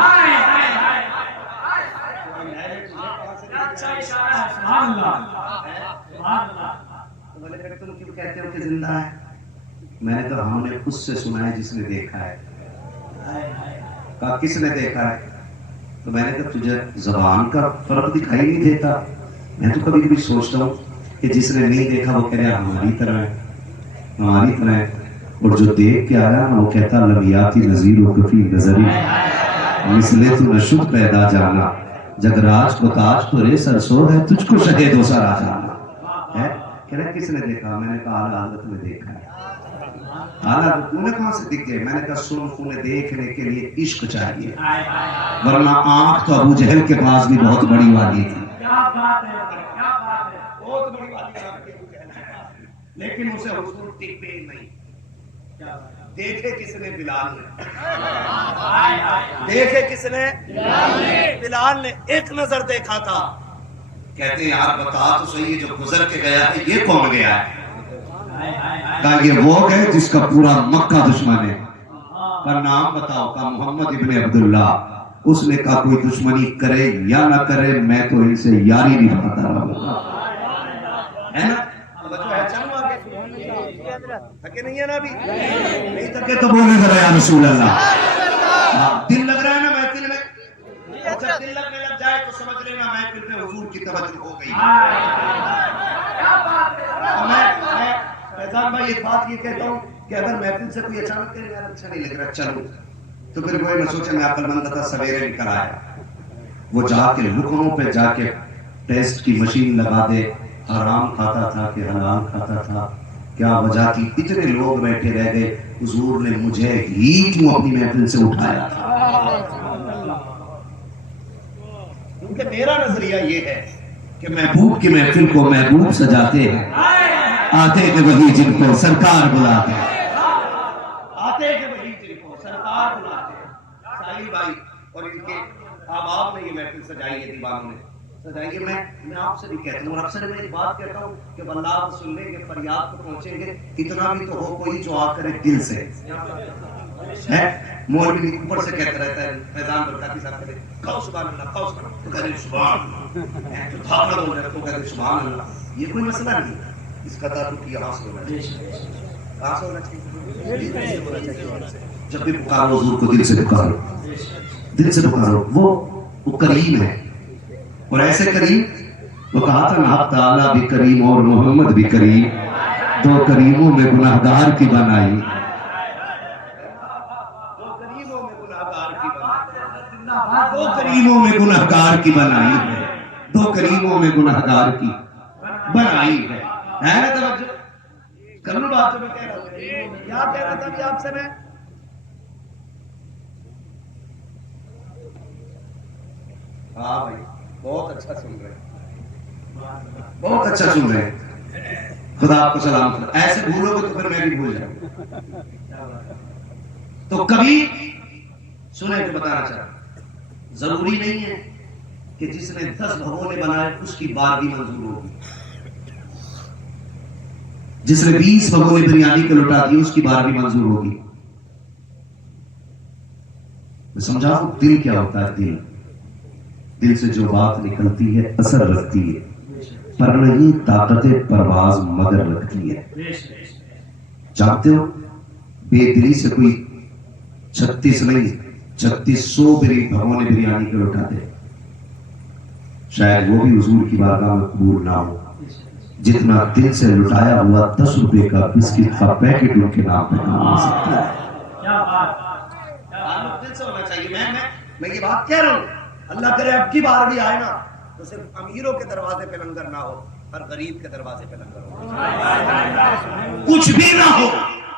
تم کیوں کہتے ہو کہ زندہ ہے؟ میں نے کہا ہم نے خود سے سنا ہے جس نے دیکھا ہے. کہا کس نے دیکھا ہے؟ تو میں نے کہا تجھے زبان کا فرق دکھائی نہیں دیتا؟ میں تو کبھی کبھی سوچتا ہوں کہ جس نے نہیں دیکھا وہ کہہ رہا ہماری طرح ہے, ہماری طرح ہے, اور جو دیکھ کے آیا وہ کہتا لبیاتی نظیر و کفی نظری مثلے تو نشد پیدا جانا, جگ راج کو تاج تو رے سرسور ہے, تجھ کو شہے دو سر آ جانا ہے. کہہ رہا کس نے دیکھا؟ میں نے کہا اعلیٰ حضرت نے دیکھا ہے. اعلیٰ حضرت انہیں کہاں سے دکھ گئے؟ میں نے کہا سن, انہیں دیکھنے کے لیے عشق چاہیے, ورنہ آنکھ تو ابو جہل کے پاس بھی بہت بڑی والی تھی, بہت بڑی والی, لیکن اسے حضور ٹپے نہیں. دیکھے کس نے؟ بلال نے. دیکھے کس نے؟ بلال نے. ایک نظر دیکھا تھا. کہتے ہیں یار بتا تو صحیح, جو گزر کے گیا ہے یہ کون گیا ہے؟ کہا یہ وہ ہے جس کا پورا مکہ دشمن ہے. کا نام بتاؤ؟ کا محمد ابن عبداللہ. اس نے کہا کوئی دشمنی کرے یا نہ کرے میں تو ان سے یاری نبھاتا رہوں گا. ہے نا؟ تھکے نہیں ہے نا ابھی؟ نہیں تھکے تو بولے ذرا یا رسول اللہ. دل لگ رہا ہے نا محفل میں؟ جب دل لگنے لگ جائے تو سمجھ لینا محفل میں حضور کی توجہ ہو گئی. میں عثمان بھائی ایک بات یہ کہتا ہوں کہ اگر محفل سے کوئی اچانک کہے یار اچھا نہیں لگ رہا چلو، تو پھر کوئی نہ سوچے میں عقل مند تھا سویرے نکل آیا، وہ جا کے لکموں پہ جا کے ٹیسٹ کی مشین لگا دے حرام کھاتا تھا کہ حلال کھاتا تھا، کیا وجہ تھی، اتنے لوگ بیٹھے رہ گئے، حضور نے مجھے ہی کیوں اپنی محفل سے اٹھایا تھا؟ کیونکہ میرا نظریہ یہ ہے کہ محبوب کی محفل کو محبوب سجاتے ہیں، آتے کہ وہی جن کو سرکار بلاتے ہیں، آتے کہ وہی جن کو سرکار بلاتے ہیں۔ ساحل بھائی اور ان کے احباب نے یہ محفل سجائی ہے، دیوانوں نے سجائی ہے۔ میں آپ سے بھی کہتا ہوں اور اکثر میں یہ بات کہتا ہوں کہ اللہ کو سن لیں گے، فریاد کو پہنچیں گے، اتنا بھی تو ہو کوئی جو آ کرے دل سے ہے۔ مولوی اوپر سے کہتا رہتا ہے، فیضان برکاتی صاحب کہتے ہیں کہو سبحان اللہ، کہو سبحان اللہ، تو کہتے ہیں سبحان اللہ، جو بھاگنا بول رہے ہیں تو کہتے ہیں سبحان اللہ۔ یہ کوئی مسئلہ نہیں، اس کا تعلق یہاں سے ہونا چاہیے، کہاں سے ہونا چاہیے؟ جب بھی پکارو حضور کو دل سے پکارو، دل سے پکارو، وہ کریم ہے، اور ایسے کریم وہ کہا تھا نا حق تعالیٰ بھی کریم اور محمد بھی کریم، دو کریموں میں گناہگار کی بنائی، دو کریموں میں گناہگار کی بنائی ہے، دو کریموں میں گناہگار کی بنائی ہے۔ ہے نا توجہ؟ کر لو بات جو میں کہہ رہا ہوں، کیا کہہ رہا تھا بھی آپ سے میں؟ ہاں بھائی بہت اچھا سن رہے ہیں، بہت اچھا سن رہے ہیں، خدا آپ کو سلام کرے، ایسے بھولو گے تو پھر میں بھی بھول جاؤں۔ تو کبھی سنیں جو بتانا چاہتا ہوں، ضروری نہیں ہے کہ جس نے 10 بھگونے بنائے اس کی 12ویں منظور ہوگی، جس نے 20 بھگونے بریانی کے لٹا دی اس کی 12ویں منظور ہوگی۔ میں سمجھاؤں دل کیا ہوتا ہے؟ دل سے جو بات نکلتی ہے اثر رکھتی ہے، پر نہیں طاقت پرواز مگر رکھتی ہے۔ جانتے ہو بے دلی سے کوئی 36 نہیں 3600 بھگونے بریانی کے لٹا دے، شاید وہ بھی حضور کی بارگاہ میں قبول نہ ہو، جتنا دل سے لٹایا ہوا 10 روپے کا بسکٹ کا پیکٹ ان کے نام پہ کام ہو سکتا ہے۔ دل سے ہونا چاہیے۔ میں یہ بات کہہ رہا ہوں، اللہ کرے اب کی بار بھی آئے نا تو صرف امیروں کے دروازے پہ لنگر نہ ہو، ہر غریب کے دروازے پہ لنگر ہو، کچھ بھی نہ ہو،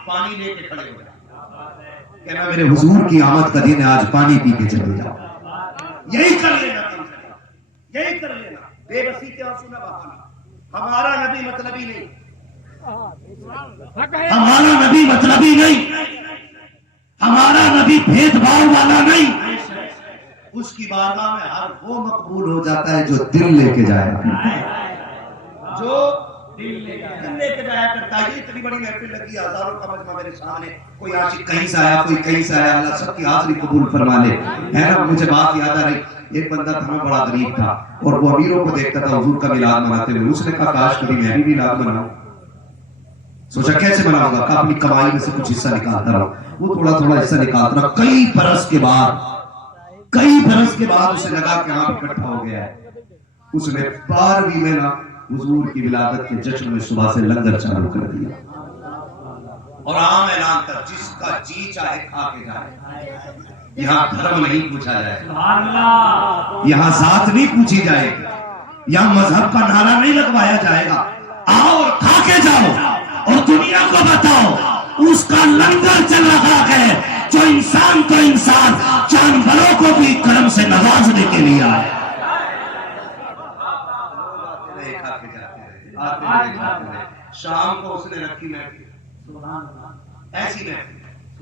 پانی لے کے کھڑے ہو جائے، کہنا میرے حضور کی آمد کا دن ہے، آج پانی پی کے چلے جاؤ، یہی کر لینا، یہی کر لینا، بے بسی کے آنسو نہ بہانا۔ ہمارا نبی مطلبی نہیں، ہمارا نبی مطلبی نہیں، ہمارا نبی بھید بھاؤ والا نہیں، اس کی بارگاہ میں ہر وہ مقبول ہو جاتا ہے جو دل لے کے جائے گا، جو دل لے کے جایا کرتا ہے۔ یہ اتنی بڑی محفل لگی، ہزاروں کا مجمع میرے سامنے، کوئی عاشق کہیں سے آیا، کوئی کہیں سے آیا، اللہ سب کی حاضری قبول فرما لے۔ ہے نا، مجھے بات یاد آ رہی، ایک بندہ تھا بڑا غریب تھا اور وہ امیروں کو دیکھتا تھا حضور کا میلاد مناتے ہوئے، اس نے کہا کاش کبھی میں بھی میلاد مناؤں۔ سوچا کیسے مناؤں گا؟ کہا اپنی کمائی میں سے کچھ حصہ نکالتا رہا، وہ تھوڑا تھوڑا حصہ نکالتا رہا، کئی برس کے بعد اسے لگا کہ ہاں اکٹھا ہو گیا ہے، اس نے 12ویں میں نا حضور کی ولادت کے جشن میں صبح سے لنگر چالو کر دیا اور عام اعلان تھا جس کا جی چاہے کھا کے جائے۔ یہاں دھرم نہیں پوچھا جائے، یہاں ذات نہیں پوچھی جائے گی، یہاں مذہب کا نعرہ نہیں لگوایا جائے گا، آؤ اور کھا کے جاؤ اور دنیا کو بتاؤ اس کا لنگر چل رہا ہے جو انسان کو انسان، جانوروں کو بھی کرم سے نوازنے کے لیے آئے۔ شام کو اس نے رکھی محفل، ایسی محفل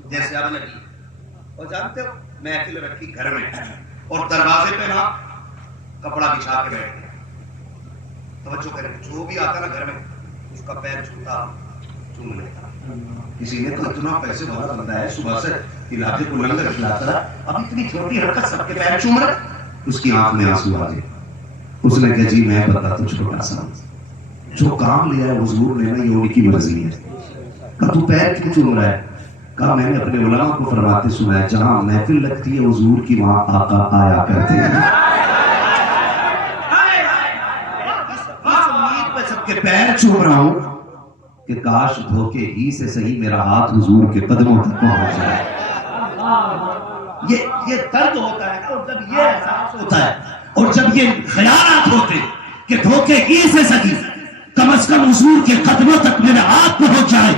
جیسے اب لگی، اور جانتے ہو محفل رکھی گھر میں اور دروازے پہ نا کپڑا بچھا کے بیٹھ گیا۔ توجہ کریں، جو بھی آتا نا گھر میں اس کا پیر چھوٹا چوم لیتا۔ کسی نے تو اتنا پیسے والا بندہ ہے، صبح سے علاقے کو لنگر کھلاتا رہا، اب اتنی چھوٹی حرکت سب کے پیر چوم رہا، اس کی آنکھ میں آنسو آ گئے۔ اس نے کہا جی میں بتا تو چھوٹا سا جو کام لیا ہے حضور نے نا یہ ان کی مرضی ہے۔ کہا تو پیر کیوں چوم رہا ہے؟ کہا میں نے اپنے علماء کو فرماتے سنا ہے جہاں محفل لگتی ہے حضور کی وہاں آقا آیا کرتے ہیں۔ اس امید پہ سب کے پیر چوم رہا ہوں کہ کاش دھوکے ہی سے صحیح میرا ہاتھ حضور کے قدموں تک پہنچ جائے. یہ درد ہوتا ہے اور جب یہ احساس ہوتا ہے اور جب یہ خیالات ہوتے کہ دھوکے ہی سے صحیح کم از کم حضور کے قدموں تک میرا ہاتھ پہنچ جائے,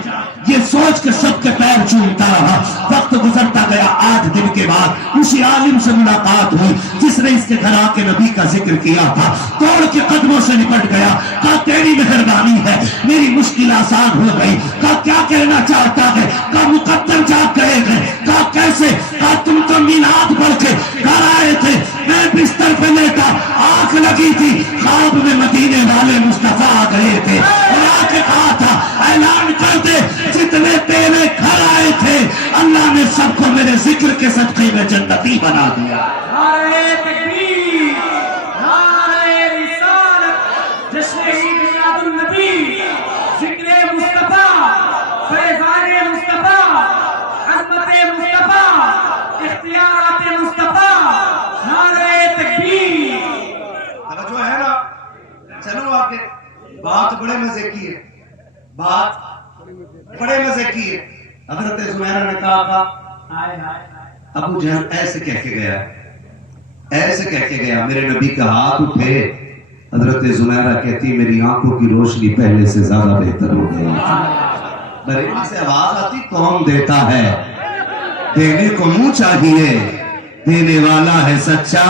یہ سوچ کے سب کے پیر چومتا رہا. وقت گزرتا گیا. 8 دن کے بعد اسی عالم سے ملاقات ہوئی جس نے اس کے گھر آ کے نبی کا ذکر کیا تھا. توڑ کے قدموں سے نپٹ گیا. کہا تیری مہربانی ہے, میری مشکل آسان ہو گئی. کہا کیا کہنا چاہتا ہے؟ کہا مقدم جا کہے گئے. کہا کیسے؟ کہا تم تو میلاد پڑھ کے گھر آئے تھے, میں بستر پہ لیٹا, آنکھ لگی تھی, خواب میں مدینے والے مصطفیٰ آ گئے تھے اور آ کے کہا تھا اعلان کر دے جتنے تیرے گھر آئے تھے اللہ نے سب کو میرے ذکر کے صدقے میں جنتی بنا دیا. نعرہ تکبیر, نعرہ رسالت, جشن عید میلاد النبی, ذکر مصطفیٰ, فیضان مصطفیٰ, عظمت مصطفیٰ, اختیارات مصطفیٰ, نعرہ تکبیر. جو ہے نا, چلو آگے. بات بڑے مزے کی ہے, بات بڑے مزے کی ہے. حضرت زمیرہ نے کہا تھا ابو جہل ایسے کہہ کے گیا, ایسے کہہ کے گیا. میرے نبی کا ہاتھ اٹھے. حضرت زمیرہ کہتی میری آنکھوں کی روشنی پہلے سے زیادہ بہتر ہو گئی. بریلی سے آواز آتی کون دیتا ہے, دینے کو منہ چاہیے, دینے والا ہے سچا,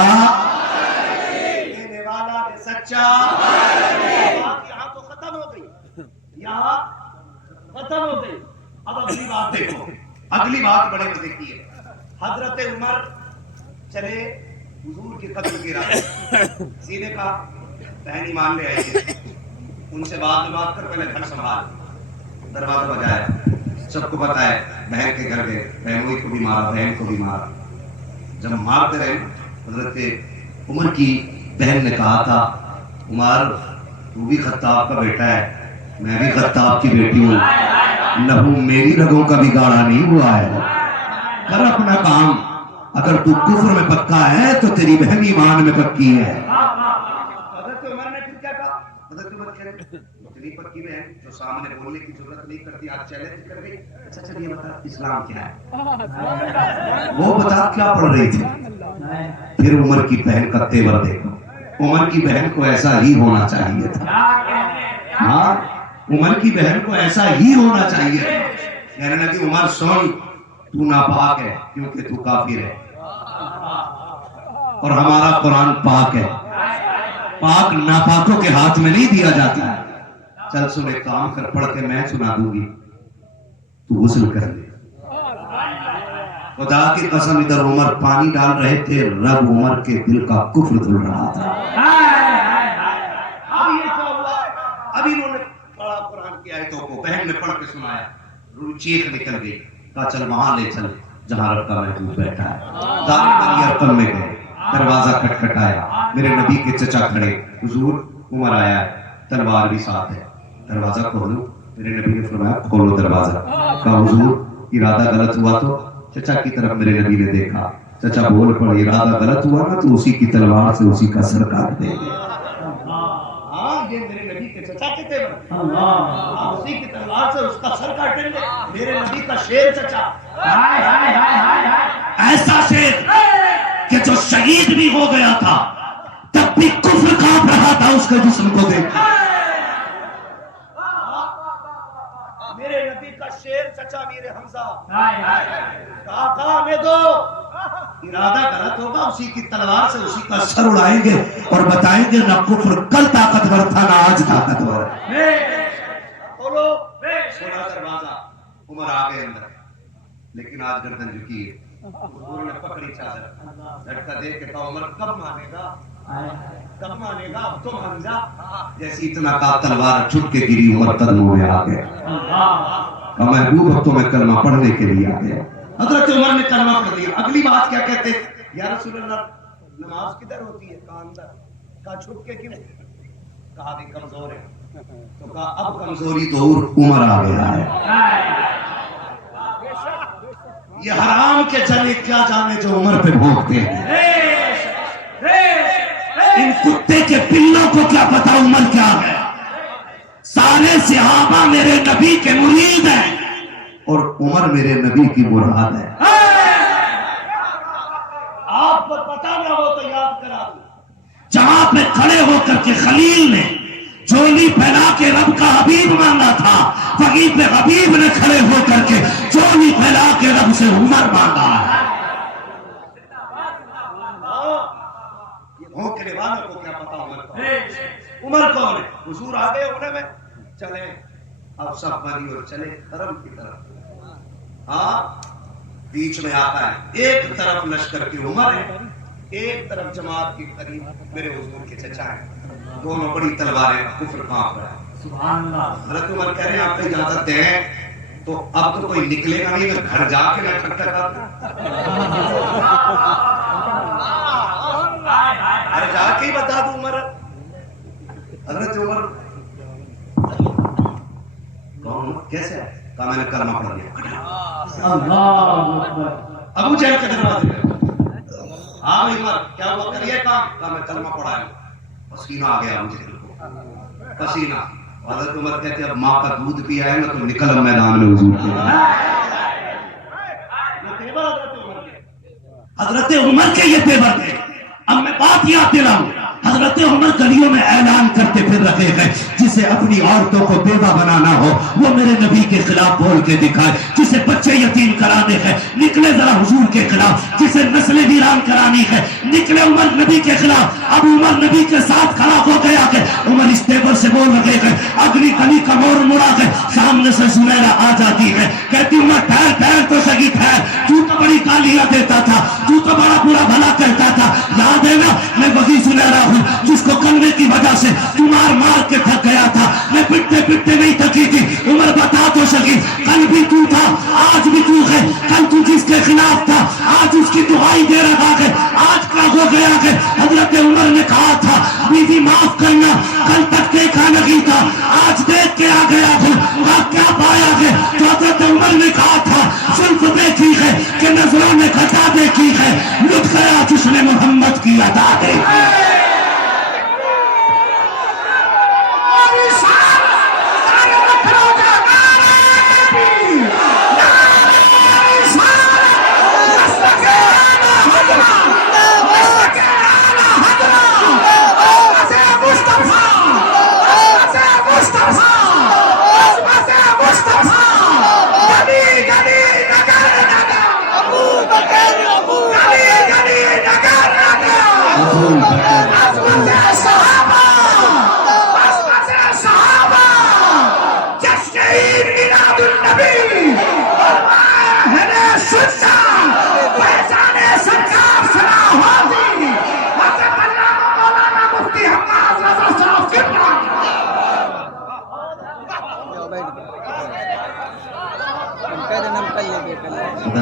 دینے والا ہے سچا. یہاں تو ختم ہو گئی, یہاں ختم ہو گئی. اب اگلی بات دیکھو, اگلی بات بڑے مزے کی ہے. حضرت عمر چلے حضور کی قدر کی راہ, سینے کا بہن ایمان لے آئیے, ان سے بات کر پہلے گھر سنبھال. دروازہ بجایا, سب کو پتا ہے بہن کے گھر گئے, بہنوئی کو بھی مارا, بہن کو بھی مارا. جب مارتے رہے حضرت عمر کی بہن نے کہا تھا عمر تو بھی خطاب کا بیٹا ہے, میں بھی خطاب کی بیٹی ہوں, لہو میری رگوں کا بھی گاڑا نہیں ہوا ہے, کر اپنا کام. اگر تو کفر میں پکا ہے تو تیری بہن ایمان میں پکی ہے. حضرت عمر نے پھر کیا کہا؟ حضرت عمر کہہ رہے اتنی پکی بہن جو سامنے بولنے کی ضرورت نہیں کرتی, آپ چیلنج کر گئی. اچھا چلیے بتا اسلام کیا ہے, وہ بتا کیا پڑھ رہی تھی. پھر عمر کی بہن کا تیور دیکھو. عمر کی بہن کو ایسا ہی ہونا چاہیے تھا. ہاں, عمر کی بہن کو ایسا ہی ہونا چاہیے. کہنے لگی عمر سن, تو ناپاک ہے کیونکہ تو کافر ہے, اور ہمارا قرآن پاک ہے. پاک ناپاکوں کے ہاتھ میں نہیں دیا جاتا ہے. چل سن ایک کام کر, پڑھ کے میں سنا دوں گی, تو غسل کر لے. خدا کی قسم ادھر عمر پانی ڈال رہے تھے, رب عمر کے دل کا کفر دھل رہا تھا. اب انہوں نے پڑھا قرآن کی آیتوں کو, بہن نے پڑھ کے سنایا, چیخ نکل گئی. کہا چل وہاں لے چل جہاں رب کا محبوب بیٹھا ہے. دار بنی ارقم میں گئے, دروازہ کھٹکھٹایا, میرے نبی کے چچا کھڑے, حضور عمر آیا ہے, تلوار بھی ساتھ ہے, دروازہ کھولو. میرے نبی نے فرمایا کھولو دروازہ. کہا حضور ارادہ غلط ہوا تو؟ چچا کی طرف میرے نبی نے دیکھا, چچا بول پڑے ارادہ غلط ہوا نا تو اسی کی تلوار سے اسی کا سر کاٹ دیں گے. ہاں یہ میرے نبی کے چچا کے تیور, اسی کی تلوار سے اس کا سر کاٹیں گے. میرے نبی کا شیر چچا, ایسا شیر کہ جو شہید بھی ہو گیا تھا تب بھی کفر کانپ رہا تھا اس کے جسم کو دیکھ. میرے نبی کا شیر چچا میرے حمزہ, کہا ہمیں دو, ارادہ غلط ہوگا اسی کی تلوار سے اسی کا سر اڑائیں گے اور بتائیں گے نہ کفر کل طاقتور تھا نہ آج طاقتور ہے. کھولو کھولا دروازہ, عمر آ گئے اندر, لیکن آج گردن جھکی ہے. حضور نے پکڑی چادر, جھٹکا دے کے کہا عمر کب مانے گا, کب مانے گا, اب تو مان جا. جیسی اتنا کہا تلوار چھٹ کے گری, عمر قدموں میں آ گیا. محبوب اب تو میں کلمہ پڑھنے کے لیے آ گیا. حضرت عمر نے کلمہ پڑھ دیا. اگلی بات کیا کہتے ہیں, یا رسول اللہ نماز کدھر ہوتی ہے؟ کہا اندر. کہا چھپ کے کیوں؟ کہا بھی کمزور ہے. تو کہا اب کمزوری دور, عمر آ گیا ہے. یہ حرام کے جنے کیا جانے جو عمر پہ بھونکتے ہیں. ان کتے کے پلوں کو کیا پتا عمر کیا ہے. سارے صحابہ میرے نبی کے مرید ہیں اور عمر میرے نبی کی مراد ہے. آپ کو پتا نہ ہو تو یاد کرا دوں. جہاں پہ کھڑے ہو کر کے خلیل نے چولی پھیلا کے رب کا حبیب مانگا تھا، وہیں پہ حبیب نے کھڑے ہو کر کے چولی پھیلا کے رب سے عمر مانگا ہے. بھونکنے والوں کو کیا پتا عمر کون ہے؟ عمر کون ہے؟ حضور آگے ہونے میں چلیں اب سب بنی اور چلے حرم کی طرف. ہاں بیچ میں آتا ہے، ایک طرف لشکر کی عمر ہے، ایک طرف جماعت کے قریب میرے حضور کے چچا ہیں، دونوں بڑی تلواریں، کفر کانپ رہا ہے. سبحان اللہ. حضرت عمر کہہ رہے ہیں آپ کو اجازت دیں تو اب تو کوئی نکلے گا نہیں، میں گھر جا کے میں ٹھکٹکا گھر جا کے ہی بتا دوں. عمر حضرت عمر کون کیسے ہے؟ کہا میں نے کلمہ پڑھ لیا. ابو جہل کے دروازے پہ ہاں بھائی عمر کیا ہوا کریے کام؟ کہا میں کلمہ پڑھا ہے. پسینہ آ گیا ابو جہل کو، پسینہ. حضرت عمر کہتے اب ماں کا دودھ پیا ہے نا تو نکل میدان میں حضور کے. حضرت عمر کے یہ تیور تھے. اب میں بات یاد دلاؤں، حضرت عمر گلیوں میں اعلان کرتے پھر رکھے گئے جسے اپنی عورتوں کو بیوہ بنانا ہو وہ میرے نبی کے خلاف بول کے دکھائے، جسے بچے یتیم کرانے ہیں نکلے ذرا حضور کے خلاف، جسے نسلیں ویران کرانی ہے نکلے عمر نبی کے خلاف. اب عمر نبی کے ساتھ کھڑا ہو گیا کہ عمر اس تیور سے بول رہے ہیں. اگلی گلی کا موڑ مڑا ہے، سامنے سے زنیرہ آ جاتی ہے، کہتی عمر ٹھہر ٹھہر تو سگی ٹھہر، تو تو بڑی گالیاں دیتا تھا، تو تو بڑا برا بھلا کہتا تھا، یاد ہے نا میں وہی زنیرہ ہوں جس کو کلمے کی وجہ سے تو مار کے تھک گیا تھا. میں پٹتے پٹتے نہیں تھکی تھی. عمر بتا تو سکی کل بھی تو تھا آج بھی تو ہے، کل تو جس کے خلاف تھا آج اس کی دعائی دے رہا ہے. آج کیا ہو گیا کہ حضرت عمر نے کہا تھا بیوی معاف کرنا، کل تک دیکھا نہیں تھا آج دیکھ کے آ گیا ہوں. کیا پایا ہے تو حضرت عمر نے کہا تھا زلف دیکھی ہے کہ نظروں نے گھٹا دیکھی ہے، لٹ گیا جس نے محمد کی ادا دیکھی.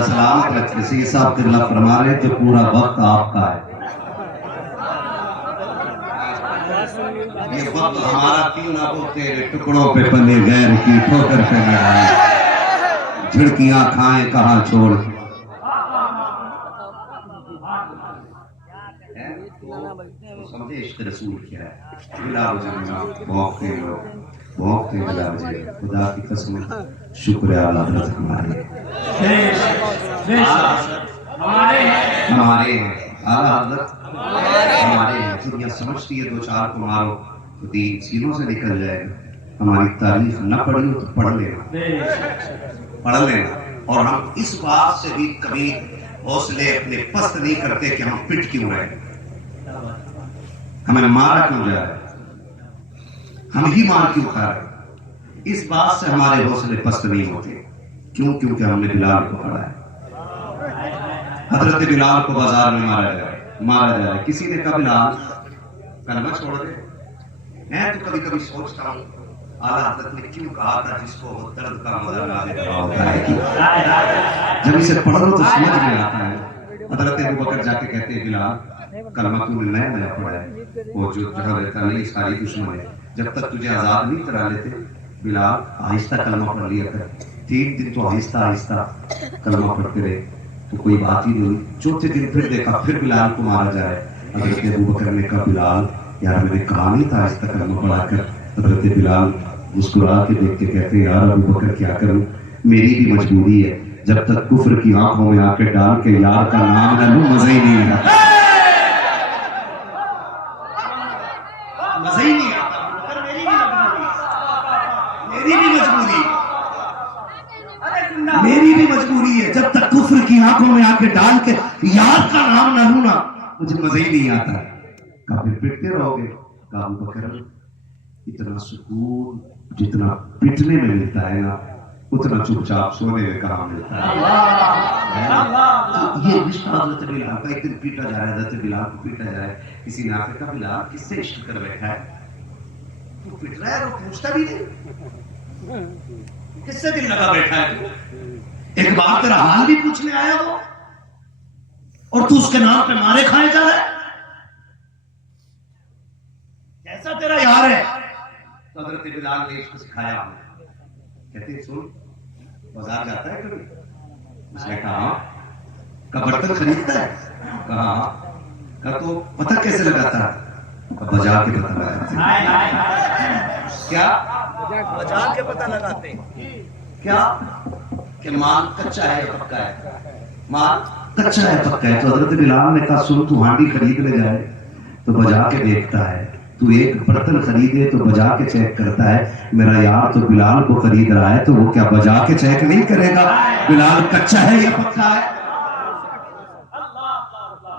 سلام کسی صاحب قبلہ فرما رہے کہ پورا وقت آپ کا ہے. یہ وقت ہمارا کیوں نہ ہو تیرے ٹکڑوں پہ پلے غیر کی ٹھوکر پہ لڑائے، جھڑکیاں کھائیں کہاں چھوڑ. سمجھے عشق رسول کیا ہے؟ بلا وجہ بھونکتے لوگ بھونکتے بلا وجہ. خدا کی قسم شکر ہے اللہ حضرت ہمارے ہمارے اعلیٰ حضرت ہمارے. دنیا سمجھتی ہے دو چار کو مارو تو دین سینوں سے نکل جائے گا. ہماری تاریخ نہ پڑھی ہو تو پڑھ لینا. اور ہم اس بات سے بھی کبھی حوصلے اپنے پست نہیں کرتے کہ ہم پٹ کیوں رہے، ہمیں مارا کیوں جا رہا ہے، ہم ہی مار کیوں کھا رہے. اس بات سے ہمارے حوصلے پست نہیں ہوتے. کیوں؟ کیونکہ ہم نے بلال کو پڑھا ہے. حضرت بلال کو بازار میں مارا جائے. کسی نے کہا بلال کلمہ چھوڑ دے. میں تو کبھی کبھی سوچتا ہوں اعلیٰ حضرت نے کیوں کہا تھا جس کو درد کا مزہ نہ دے رہا ہوتا ہے، جب اسے پڑھ لو تو سمجھ میں آتا ہے. حضرت ابو بکر جا کے کہتے ہیں بلال کلمہ تو نے نیا پڑھا ہے، وہ جو جگہ رہتا نہیں ساری دشمن ہے، جب تک تجھے آزاد نہیں کرا لیتے بلال آہستہ کلمہ پڑھ لیا کر. 3 دن تو آہستہ آہستہ کلمہ پڑھتے رہے تو کوئی بات ہی نہیں ہوئی. چوتھے دن پھر دیکھا پھر بلال کو مارا جائے. حضرت ابو بکر نے کہا بلال یار میں نے کہا نہیں تھا آہستہ کلمہ پڑھا کر. حضرت بلال مسکرا کے دیکھ کے کہتے ہیں یار ابو بکر کیا کروں، میری بھی مجبوری ہے، جب تک کفر کی آنکھوں میں آنکھیں ڈال کے یار کا نام نہ لوں مزہ ہی نہیں آتا، مزہ ہی نہیں آتا۔ میری بھی مجبوری ہے، جب تک کفر کی آنکھوں میں آنکھیں ڈال کے یار کا نام نہ لوں نا مجھے مزہ ہی نہیں آتا۔ کہا پھر پٹتے رہو گے؟ کہا ابو بکر اتنا سکون جتنا پٹنے میں ملتا ہے نا اتنا چپ چاپ سونے میں کہاں ملتا ہے۔ تو یہ رشتہ حضرت بلال کا، ایک دن پیٹا جا رہا ہے، حضرت بلال کو پیٹا جا رہا ہے، کسی نے آ کے کہا بلال کس سے عشق کر بیٹھا ہے، تو پٹ رہا ہے اور پوچھتا بھی نہیں، کس سے دل لگا بیٹھا ہے، ایک بار تیرا حال بھی پوچھنے آیا وہ اور تو اس کے نام پہ مارے کھائے جا رہا ہے، کیسا تیرا یار ہے؟ تو حضرت بلال نے اس کو سکھایا ہمیں، کہتے ہیں سن بازار جاتا ہے کبھی؟ اس نے کہا کہ برتن خریدتا ہے؟ کہا کہ تو پتہ کیسے لگاتا ہے؟ بجا کے پتہ لگاتے ہیں۔ کیا بجا کے پتہ لگاتے کیا کہ مال کچا ہے یا پکا ہے؟ مال کچا ہے پکا ہے۔ تو حضرت بلال نے کہا سن تو ہانڈی خریدنے جائے تو بجا کے دیکھتا ہے، تو ایک برتن خریدے تو بجا کے چیک کرتا ہے، میرا یار تو بلال کو خرید رہا ہے تو وہ کیا بجا کے چیک نہیں کرے گا بلال کچا ہے یا پکا ہے؟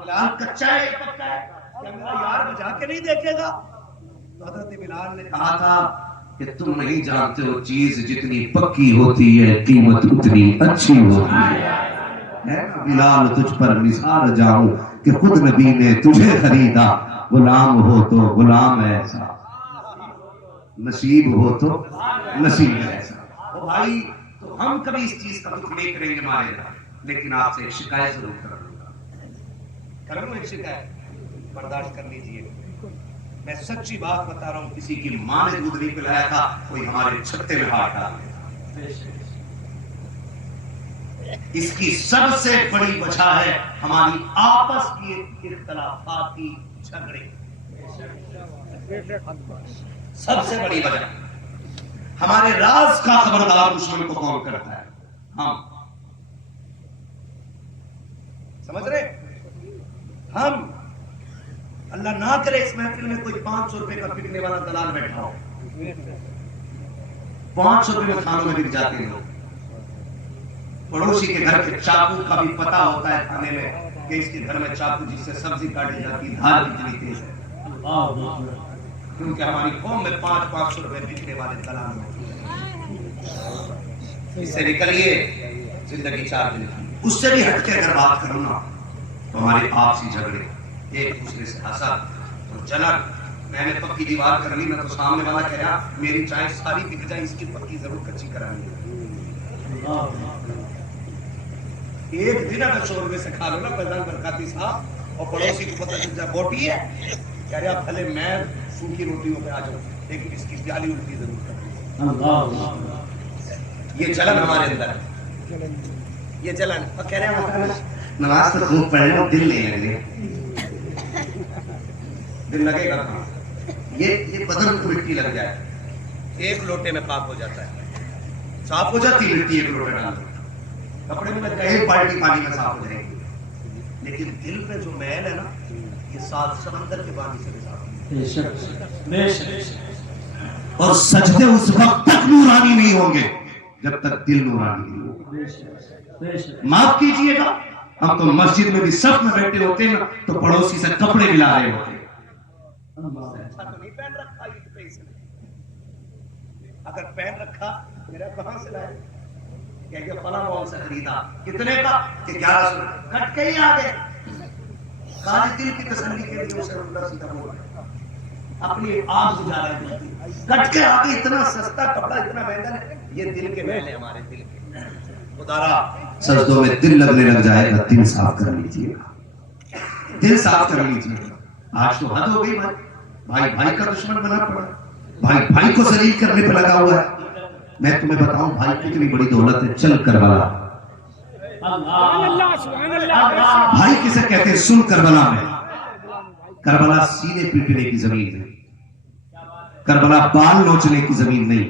بلال کچا ہے یا پکا ہے، کیا میرا یار بجا کے نہیں دیکھے گا؟ تو حضرت بلال نے کہا تھا کہ تم نہیں جانتے ہو چیز جتنی پکی ہوتی ہے قیمت اتنی اچھی ہوتی ہے۔ بلال تجھ پر نثار جاؤں کہ خود نبی نے تجھے خریدا، غلام ہو تو غلام ایسا، نصیب ہو تو نصیب ایسا۔ او بھائی تو ہم کبھی اس چیز کا دکھ نہیں کریں گے مارے گا، لیکن آپ سے ایک شکایت ضرور کر لوں ایک شکایت برداشت کر لیجئے۔ میں سچی بات بتا رہا ہوں، کسی کی ماں نے دودھ نہیں پلایا تھا، کوئی ہمارے چھتے میں ہاتھ ڈال دے۔ اس کی سب سے بڑی وجہ ہے ہماری آپس کی اختلافاتی جھگڑے، سب سے بڑی وجہ ہمارے راز کا خبردار دشمن کو کون کرتا ہے؟ ہم سمجھ رہے؟ ہم اللہ نہ کرے اس محفل میں کوئی 500 روپے کا بکنے والا دلال بیٹھا ہو، 500 روپے میں کھانوں میں بک جاتے ہیں لوگ، پڑوسی کے گھر کے چاقو کا بھی پتہ ہوتا ہے کھانے میں کہ اس کے گھر میں چاقو جس سے سبزی کاٹی جاتی ہے دھار کتنی تیز ہے، کیونکہ ہماری قوم میں 500 روپے بکنے والے دلال ہیں۔ اس سے نکلیے زندگی 4 دن کی۔ اس سے بھی ہٹ کے اگر بات کروں نا تو ہمارے آپسی جھگڑے، ایک دوسرے سے حسد اور جلن۔ میں نے پکی دیوار کر لی نا تو سامنے والا کہہ رہا میری چائے ساری بک جائے، اس کی پکی ضرور کچی کرانی ہے۔ ایک دن اگر شوربے سے کھا لو نا فیضان برکاتی صاحب اور پڑوسی کو پتہ چل جائے بوٹی ہے، کہہ رہے آپ پہلے میں سوکھی روٹیوں پہ آ جاؤں لیکن اس کی پیالی الٹی ضرور کریں۔ یہ جلن ہمارے اندر ہے، یہ جلن۔ اور کہہ رہے ہیں نماز تو خوب پڑھ لو دل نہیں لگے، دل لگے گا کہاں؟ یہ بدن کو مٹی لگ جائے، ایک لوٹے میں پاک ہو جاتا ہے، صاف ہو جاتی ہے مٹی ایک لوٹے میں، کپڑے میں لگ جائے ایک بالٹی پانی میں صاف ہو جائے گی، لیکن دل پہ جو میل ہے نا یہ 7 سمندر کے پانی سے بھی صاف ہے۔ اور سجدے اس وقت تک نورانی نہیں ہوں گے جب تک دل نورانی نہیں ہوگا۔ معاف کیجئے گا، ہم تو مسجد میں بھی صف میں بیٹھے ہوتے ہیں تو پڑوسی سے کپڑے ملا رہے ہوتے ہیں۔ اچھا تو نہیں پہن رکھا یہ تو اس نے، اگر پہن رکھا میرا کہاں سے لائے کہ فلاں مال سے خریدا، کتنے کا کہ 1100، کٹ کے ہی آ گئے، خالی دل کی تسلی کے لیے اسے الٹا سیدھا بول رہے، اپنی آگ بجھا رہے ہیں، کٹ کے آ گئے، اتنا سستا کپڑا اتنا مہنگا ہے، یہ دل کے میل ہے ہمارے دل کے۔ خدارا سجدوں میں دل لگنے لگ جائے گا، دل صاف کر لیجئے گا، دل صاف کر لیجئے گا۔ آج تو حد ہو گئی بھائی بھائی کا دشمن بنا پڑا، بھائی بھائی کو ذلیل کرنے پہ لگا ہوا ہے۔ میں تمہیں بتاؤں بھائی کتنی بڑی دولت ہے، چل کربلا، بھائی کسے کہتے ہیں؟ سن کربلا میں، کربلا سینے پیٹنے کی زمین ہے، کربلا بال نوچنے کی زمین نہیں،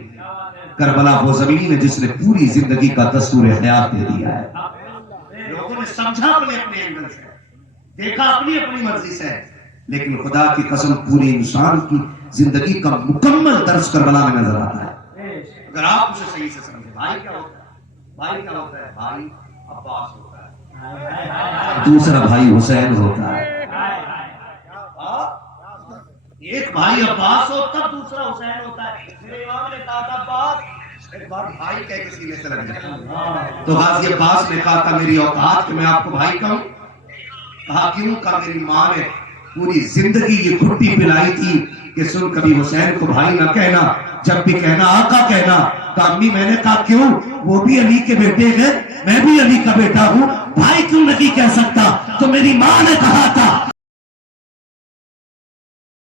کربلا وہ زمین ہے جس نے پوری زندگی کا دستور حیات دے دیا ہے۔ لوگوں نے سمجھا اپنے اپنے اینگل سے، دیکھا اپنی اپنی مرضی سے، لیکن خدا کی قسم پوری انسان کی زندگی کا مکمل درس کربلا میں نظر آتا ہے۔ اگر آپ اسے صحیح سے سمجھیں، بھائی کیا ہوتا ہے؟ بھائی کیا ہوتا ہے؟ بھائی عباس ہوتا ہے، دوسرا بھائی حسین ہوتا ہے۔ ایک بھائی عباس ہوتا ہے، دوسرا حسین ہوتا ہے۔ میرے امام نے کہا تھا عباس، ایک بار بھائی کہہ کے سینے سے لگ جائے، تو غازی عباس نے کہا تھا میری اوقات کہ میں آپ کو بھائی کہوں؟ کہا کیوں؟ کہا میری ماں نے پوری زندگی یہ گھٹی پلائی تھی کہ سن کبھی حسین کو بھائی نہ کہنا، جب بھی کہنا آقا کہنا۔ کہا امی میں نے کہا کیوں؟ وہ بھی علی کے بیٹے ہیں، میں بھی علی کا بیٹا ہوں،